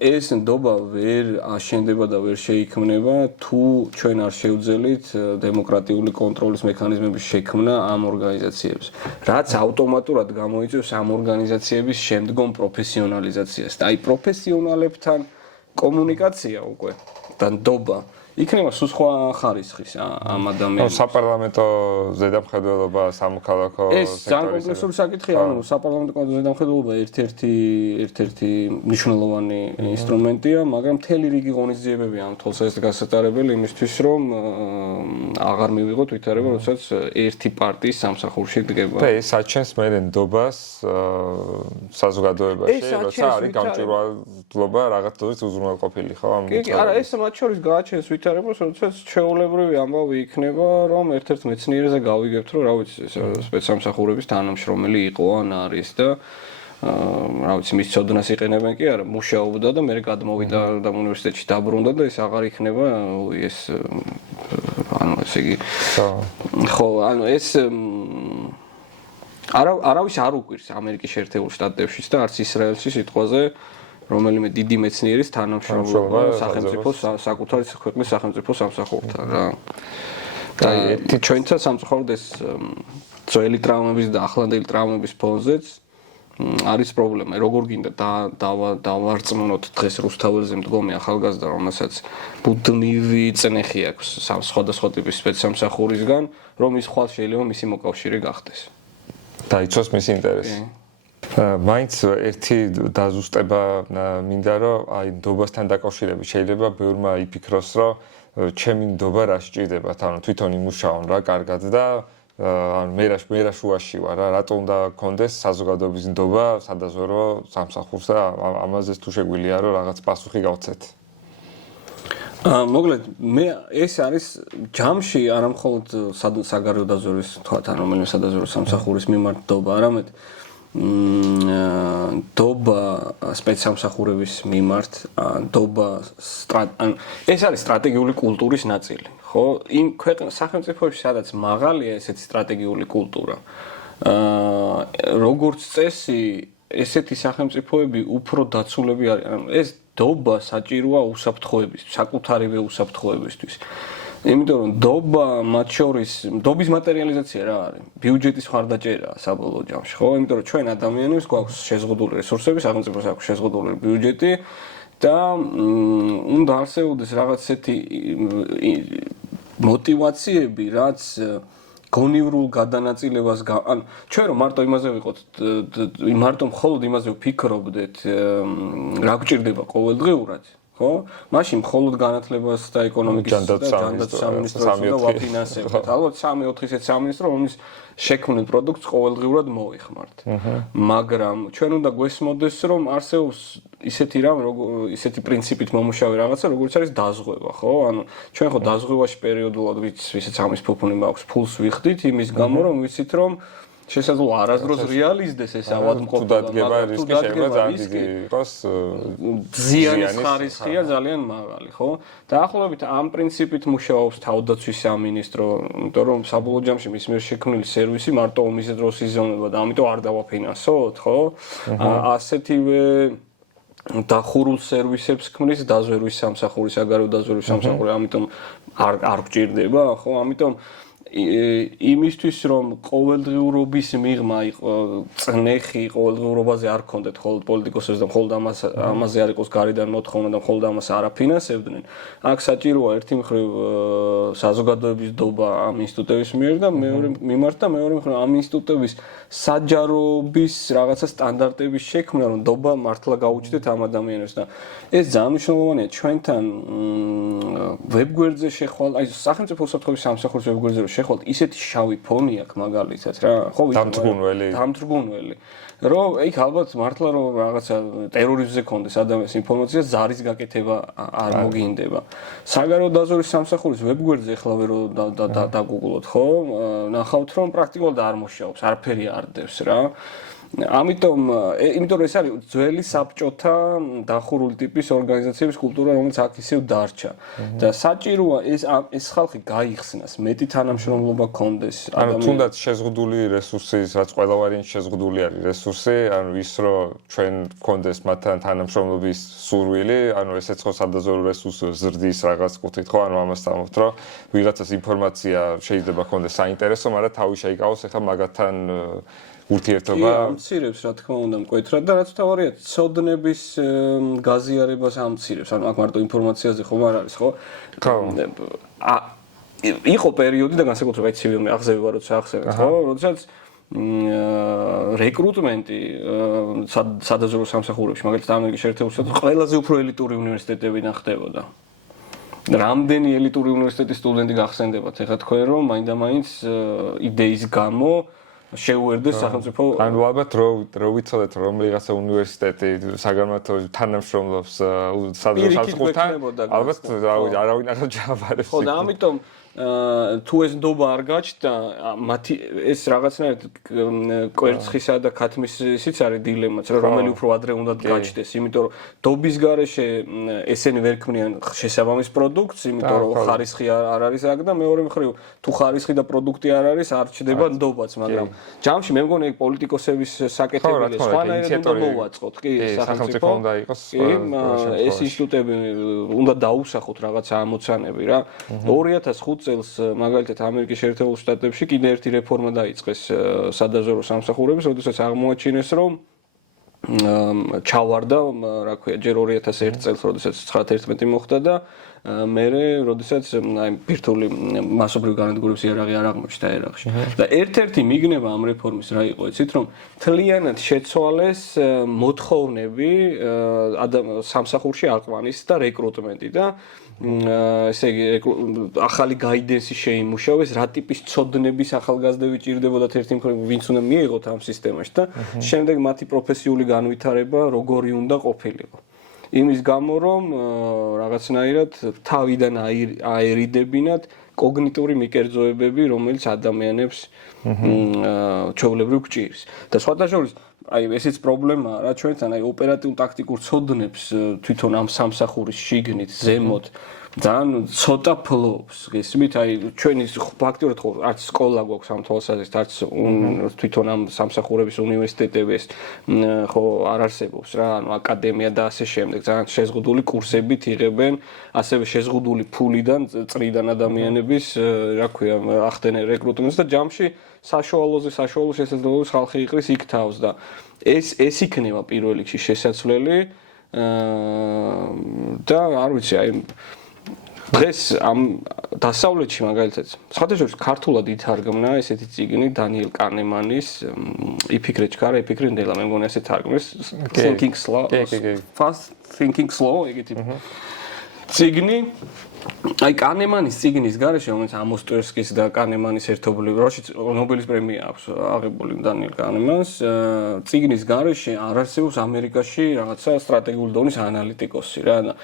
ეს ნდობა ვერ აშენდება და ვერ შეიქმნება თუ ჩვენ არ შევძელით დემოკრატიული კონტროლის მექანიზმების შექმნა ამ ორგანიზაციებს, რაც ავტომატურად გამოიწვევს ამ ორგანიზაციების შემდგომ პროფესიონალიზაციას. და აი პროფესიონალებთან კომუნიკაცია უკვე და ნდობა იქნება სულ სხვა ხარისხის ამ ადამიანს. საპარლამენტო ზედამხედველობა, სამოქალაქო ეს ძალიან კომპლექსური საკითხია, ანუ საპარლამენტო ზედამხედველობა ერთ-ერთი მნიშვნელოვანი ინსტრუმენტია, მაგრამ მთელი რიგი ღონისძიებებია ამ თვალსაზრისით გასატარებელი იმისთვის, რომ აღარ მივიღოთ ვითარება, როდესაც ერთი პარტიის სამსახურში დგება. და ეს აჩენს მე ნდობას საზოგადოებაში, როცა არის გამჭვირვალობა რაღაც დროის უზრუნველყოფილი, ხო? კი, არა, ეს მათ შორის გააჩენს ვითარებას, როდესაც ჩვეულებრივი ამბავი იქნება, რომ ერთ-ერთ მეცნიერზე გავიგებთ, რომ რა ვიცი, სპეცსამსახურების თანამშრომელი იყო ან არის და რა ვიცი, მის ცოდნას იყენებენ კი არა, მუშაობდა და მე გადმოვიდა და უნივერსიტეტში დაბრუნდა და ეს აღარ იქნება ეს ანუ ესე იგი ხო, ანუ ეს არავის არ უკვირს ამერიკის შეერთებულ შტატებში და არც ისრაელში სიტყვაზე რომელიმე დიდი მეცნიერის თანამშრომლობა სახელმწიფო საკუთარი ქვეყნის სახელმწიფო სამსახურთან რა. და ჩვენთან სამწუხაროდ ეს ძველი ტრაუმების და ახლანდელი ტრაუმების ფონზეც არის პრობლემა. როგორ გინდა დავარწმუნოთ დღეს რუსთაველზე მდგომი ახალგაზრდა, რომელსაც ბუდმივი წნეხი აქვს სხვადასხვა ტიპის სპეცსამსახურისგან, რომ ის ხვალ შეიძლება მისი მოკავშირე გახდეს. დაიცვას მისი ინტერესი. მაინც ერთი დაზუსტება მინდა, რომ აი ნდობასთან დაკავშირებით შეიძლება ბევრმა იფიქროს, რომ ჩემი ნდობა რა სჭირდებათ, ანუ თვითონ იმუშაონ რა კარგად და ანუ მე რა შუაში ვარ რა, რატო უნდა გქონდეს საზოგადოების ნდობა სადაზვერო სამსახურს და ამაზე თუ შეგვიძლია რომ რაღაც პასუხი გავცეთ. მოკლედ მე ეს არის ჯამში არამხოლოდ საგარეო დაზვერვის თქვათ ან რომელიმე სადაზვერო სამსახურის მიმართ ნდობა, არამედ ნდობა სპეცსამსახურების მიმართ, ნდობა ეს არის სტრატეგიული კულტურის ნაწილი, ხო? იმ სახელმწიფოებში, სადაც მაღალია ესეთი სტრატეგიული კულტურა, როგორც წესი, ესეთი სახელმწიფოები უფრო დაცულები არიან. ეს ნდობა საჭიროა უსაფრთხოებისთვის, საკუთარივე უსაფრთხოებისთვის. იმიტომ რომ ნდობა მათ შორის ნდობის მატერიალიზაცია რა არის? ბიუჯეტის მხარდაჭერაა საბოლოო ჯამში, ხო? იმიტომ რომ ჩვენ ადამიანებს გვაქვს შეზღუდული რესურსები, სახელმწიფოს აქვს შეზღუდული ბიუჯეტი და უნდა არსებობდეს რაღაც ესეთი მოტივაციები, რაც გონივრულ გადანაწილებას ან ჩვენ რომ მარტო იმაზე ვიყოთ, მარტო მხოლოდ იმაზე ვფიქრობდეთ, რა გვჭირდება ყოველდღიურად, ხო? მაშინ მხოლოდ განათლებას და ეკონომიკის და ჯანდაცვის სამინისტროს და ვაფინანსებთ. ალბათ 3-4 ისეთ სამინისტრო, რომლის შექმნილ პროდუქტს ყოველდღიურად მოვიხმართ. მაგრამ ჩვენ უნდა გვესმოდეს, რომ არსებობს ისეთი რამ, ისეთი პრინციპით მომუშავე რაღაცა, როგორც არის დაზღვევა, ხო? ანუ ჩვენ ხო დაზღვევაში პერიოდულად ვისაც ამის ფუფუნი მაქვს, ფულს ვიხდით იმის გამო, რომ ვიცით, რომ შესაძლოა არასდროს რეალიზდეს ეს ავადმყოფობა, მაგრამ თუ დადგება რისკი იყოს ზიანის ხარისხია ძალიან მაღალი, ხო? დაახლოებით ამ პრინციპით მუშაობს თავდაცვის სამინისტრო, იმიტომ რომ საბოლოო ჯამში მის მიერ შექმნილი სერვისი მარტო ომის დროს იზრდება და ამიტომ არ დავაფინანსოთ, ხო? ასეთივე დახურულ სერვისებს ქმნის დაზვერვის სამსახური, საგარეო დაზვერვის სამსახური, ამიტომ არ გვჭირდება, ხო? ამიტომ იმისთვის რომ ყოველდღიურობის მიღმა იყო წნეხი ყოველდღიურობაზე არ ქონდეთ მხოლოდ პოლიტიკოსებს და მხოლოდ ამაზე არ იყოს გარედან მოთხოვნა და მხოლოდ ამას არ აფინანსებდნენ. აქ საჭიროა ერთი მხრივ საზოგადოების ნდობა ამ ინსტიტუტების მიერ და მეორე მიმართ და მეორე მხრივ ამ ინსტიტუტების საჯაროების რაღაცა სტანდარტების შექმნა, რომ ნდობა მართლა გაუჩნდეთ ამ ადამიანებს და ეს ძალიან მნიშვნელოვანია ჩვენთან ვებგვერდზე შეხვალ, აი სახელმწიფო უსაფრთხოების სამსახურის ვებგვერდზე შეხვალთ, ისეთი შავი ფონი აქვს მაგალითად რა, ხო დამთრგუნველი. რომ იქ ალბათ მართლა რომ რაღაცა ტერორიზმზე კონდეს ადამიანის ინფორმაცია ზარის გაკეთება არ მოგინდება. საგარეო დაზვერვის სამსახურის ვებგვერდზე ეხლა რო დაგუგლოთ, ხო? ნახავთ რომ პრაქტიკულად არ მუშაობს, არაფერი არ დევს რა. იმიტომ რომ ეს არის ძველი საბჭოთა დახურული ტიპის ორგანიზაციების კულტურა, რომელიც აქ ისევ დარჩა. და საჭიროა ეს ხალხი გაიხსნას, მეტი თანამშრომლობა კონდეს. ანუ თუნდაც შეზღუდული რესურსის, რაც ყველა ვარიანტში შეზღუდული არის რესურსი, ანუ ის რომ ჩვენ კონდეს მათთან თანამშრომლობის სურვილი, ანუ ესეც ხო სადაზვერვო რესურს ზრდის რაღაც კუთხით, ხო, ანუ ამას ამბობთ, რომ ვიღაცას ინფორმაცია შეიძლება კონდეს საინტერესო, მაგრამ თავი შეიკავოს ახლა მაგათთან ურთიერთობა ამცირებს რა თქმა უნდა მკვეთრად და რაც თავარია ცოდნების გაზიარებას ამცირებს ანუ აქ მარტო ინფორმაციაზე ხომ არ არის ხო იყო პერიოდი და განსაკუთრებით ცივი აღზევება როცა ახსენეთ ხო როდესაც რეკრუტმენტი სადაზვერვო სამსახურებში მაგალითად ამერიკის შეერთებულ შტატებში ყველაზე უფრო ელიტური უნივერსიტეტებიდან ხდებოდა რამდენი ელიტური უნივერსიტეტის სტუდენტი გახსენდებათ ეხლა თქვენ რომ მაინდა-მაინც იდეის გამო შეუერდეს სახელმწიფო ანუ ალბათ რო ვიცოდეთ რომ რაღაცა უნივერსიტეტი საგანმანათლებლო თანამშრომლობს სამსახურთან ალბათ არავინ არ დაჯავარებს ხო და ამიტომ თუ ეს ნდობა არ გაჩნდა მათი ეს რაღაცნაირად კვერცხისა და ქათმის ისიც არის დილემაც რომელი უფრო ადრე უნდა გაჩნდეს იმიტომ რომ ნდობის გარეშე ესენი ვერ ქმნიან შესაბამის პროდუქტს იმიტომ რომ ხარისხი არ არის აქ და მეორე მხრივ თუ ხარისხი და პროდუქტი არ არის არ ჩდება ნდობაც მაგრამ ჯამში მე მგონი პოლიტიკოსების საკეთებელი სხვანაირად უნდა მოვაწყოთ კი სახელმწიფო უნდა იყოს ეს ინსტიტუტები უნდა დაუსახოთ რაღაცა ამოცანები რა 2005 წელს მაგალითად ამერიკის შეერთებულ შტატებში კიდე ერთი რეფორმა დაიწყეს სადაზვერვო სამსახურების, როდესაც აღმოაჩინეს რომ ჩავარდა, რა ქვია, ჯერ 2001 წელს, როდესაც 9/11 მოხდა და მერე, როდესაც აი ბირთვული მასობრივი განადგურების იარაღი არ აღმოჩნდა ერაყში. და ერთ-ერთი მიგნება ამ რეფორმის რა იყო, იცით რომ მთლიანად შეცვალეს მოთხოვნები სამსახურში აყვანის და რეკრუტმენტი და ესე იგი ახალი გაიდენსი შეიმუშავეს, რა ტიპის ცოდნების ახალგაზრდები ჭირდებოდათ ერთი მხრივ ვინც უნდა მიიღოთ ამ სისტემაში და შემდეგ მათი პროფესიული განვითარება როგორი უნდა ყოფილიყო. იმის გამო რომ რაღაცნაირად თავიდან აერიდებინათ კოგნიტური მიკერძოებები, რომელიც ადამიანებს ჩვეულებრივ გჭირს. და სხვათა შორის აი ესეც პრობლემაა რა ჩვენთან აი ოპერატიულ ტაქტიკურ ცოდნებს თვითონ ამ სამსახურის შიგნით ზემოთ ძალიან ცოტა ფლობს გესმით აი ჩვენი ფაქტიურად ხო არც სკოლა გვაქვს ამ თვალსაზრისით არც თვითონ ამ სამსახურების უნივერსიტეტების ხო არ არსებობს რა ანუ აკადემია და ასე შემდეგ ძალიან შეზღუდული კურსებით იღებენ ასევე შეზღუდული ფულიდან წრიდან ადამიანების რა ქვია ახდენენ რეკრუტმენტს და ჯამში საშუალოზე შესაძლებლობის ხალხი იყრის იქ თავს და ეს იქნება პირველ რიგში შესაძლებელი და არ ვიცი აი დღეს ამ დასავლეთში მაგალითად სხვადასხვა ქართულად ითარგმნა ესეთი წიგნი დანიელ კანემანის იფიქრე ჩქარა იფიქრე ნდელა მე მგონი ასე თარგმნეს thinking slow fast thinking slow ეგეთი წიგნი აი კანემანის წიგნის გარეშე რომელიც ამოს ტერსკის და კანემანის ერთობლივი როშიც ნობელის პრემია აქვს აღებული დანიელ კანემანს წიგნის გარეშე არ არსებობს ამერიკაში რაღაცა სტრატეგიული დონის ანალიტიკოსი რა და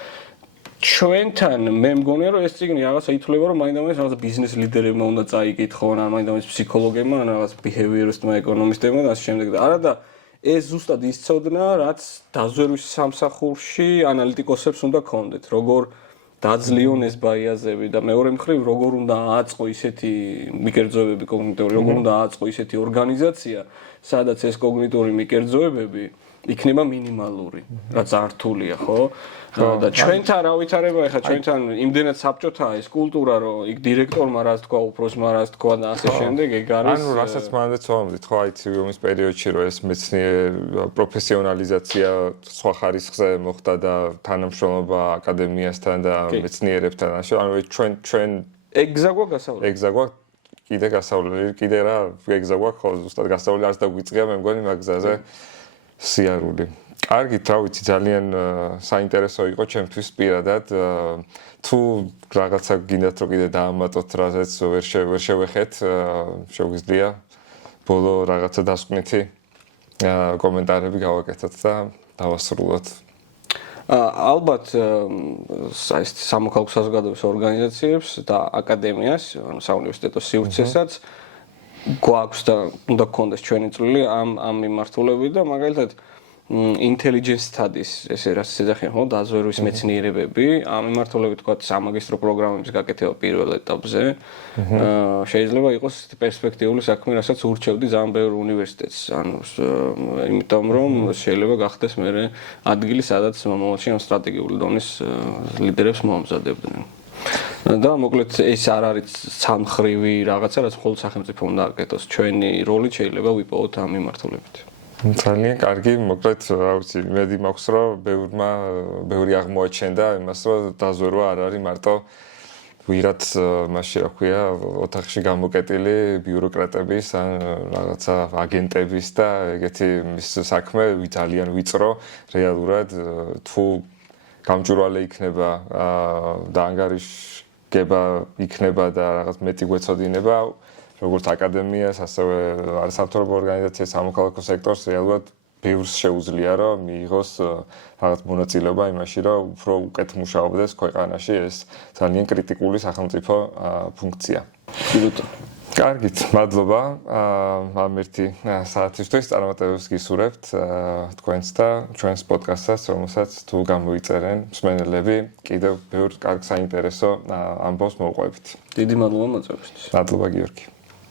ჩვენთან მე მგონია რომ ეს წიგნი რაღაცა ითვლება რომ მაინდა-მაინც რაღაცა ბიზნეს ლიდერებმა უნდა წაიკითხონ ან მაინდა-მაინც ფსიქოლოგებმა ან რაღაც ბიჰევიორისტმა ეკონომისტებმა და ასე შემდეგ და არა და ეს ზუსტად ის ცოდნა რაც დაზვერვის სამსახურში ანალიტიკოსებს უნდა ქონდეთ როგორ დაძლიონ ეს ბაიაზები და მეორე მხრივ როგორ უნდა ააწყო ისეთი მიკერძოებები კოგნიტური როგორ უნდა ააწყო ისეთი ორგანიზაცია სადაც ეს კოგნიტური მიკერძოებები იქნება მინიმალური რაც არ რთულია ხო და ჩვენთან რა ვითარება ახლა ჩვენთან იმდენად საბჭოთაა ეს კულტურა რომ იქ დირექტორმა რას თქვა უფროსმა რას თქვა და ასე შემდეგ ეგ არის ანუ რასაც მანდაც ვამბობთ ხო აი ცივი ომის პერიოდში რომ ეს მეცნიერ პროფესიონალიზაცია სხვა ხარისხზე მოხდა და თანამშრომლობა აკადემიასთან და მეცნიერებთან ანუ ჩვენ ეგზაგვა გასავლელი ეგზაგვა კიდე გასავლელი კიდე რა ეგზაგვა ხო ზუსტად გასავლელი არც დაგვიწია მე მგონი მაგ გზაზე სიარული კარგი, რა ვიცი, ძალიან საინტერესო იყო ჩემთვის პირადად. თუ რაღაცა გინდათ რომ კიდე დაამატოთ, რაზეც ვერ შევეხეთ, შეგვიძლია ბოლო რაღაცა დასკვნითი კომენტარები გავაკეთოთ და დავასრულოთ. ალბათ ეს სამოქალაქო საზოგადოების ორგანიზაციებს და აკადემიას, საუნივერსიტეტო სივრცესაც გვაქვს და უნდა გქონდეს ჩვენი წვლილი ამ მიმართულებით და მაგალითად intelligence studies ესე რაც ეძახიან ხო დაზვერვის მეცნიერებები ამ მიმართულებით თქვა სამაგისტრო პროგრამების გაკეთება პირველ ეტაპზე შეიძლება იყოს პერსპექტიული საქმე რასაც ურჩევდი ძალიან ბევრ უნივერსიტეტს ანუ იმიტომ რომ შეიძლება გახდეს მე ადგილი სადაც მომავალში ამ სტრატეგიული დონის ლიდერებს მოამზადებდნენ და მოკლედ ეს არ არის სამხრივი რაღაცა რაც მხოლოდ სახელმწიფო უნდა აკეთოს ჩვენი როლი შეიძლება ვიპოვოთ ამ მიმართულებით ძალიან კარგი, მოკლედ, რა ვიცი, იმედი მაქვს, რომ ბევრი აღმოაჩენდა იმას, რომ დაზვერვა არ არის მარტო ვიღაც მასში რა ქვია, ოთახში გამოკეტილი ბიუროკრატების ან რაღაცა აგენტების და ეგეთი საქმე ძალიან ვიწრო, რეალურად თუ გამჭვირვალე იქნება და ანგარიშგება იქნება და რაღაც მეტი გვეცოდინება როგორც აკადემიას, ასევე არასამთავრობო ორგანიზაციას, სამოქალაქო სექტორს რეალურად ბევრს შეუძლია, რომ მიიღოს რაღაც მონაწილეობა იმაში, რომ უფრო უკეთ მუშაობდეს ქვეყანაში ეს ძალიან კრიტიკული სახელმწიფო ფუნქცია. კარგით, მადლობა. ამ ერთი საათისთვის წარმატებებს გისურვებთ თქვენს და ჩვენს პოდკასტსაც, რომელსაც თუ გამოიწერენ მსმენელები, კიდევ ბევრ კარგ საინტერესო ამბავს მოვყვებით. დიდი მადლობა მოწვევისთვის. მადლობა გიორგი.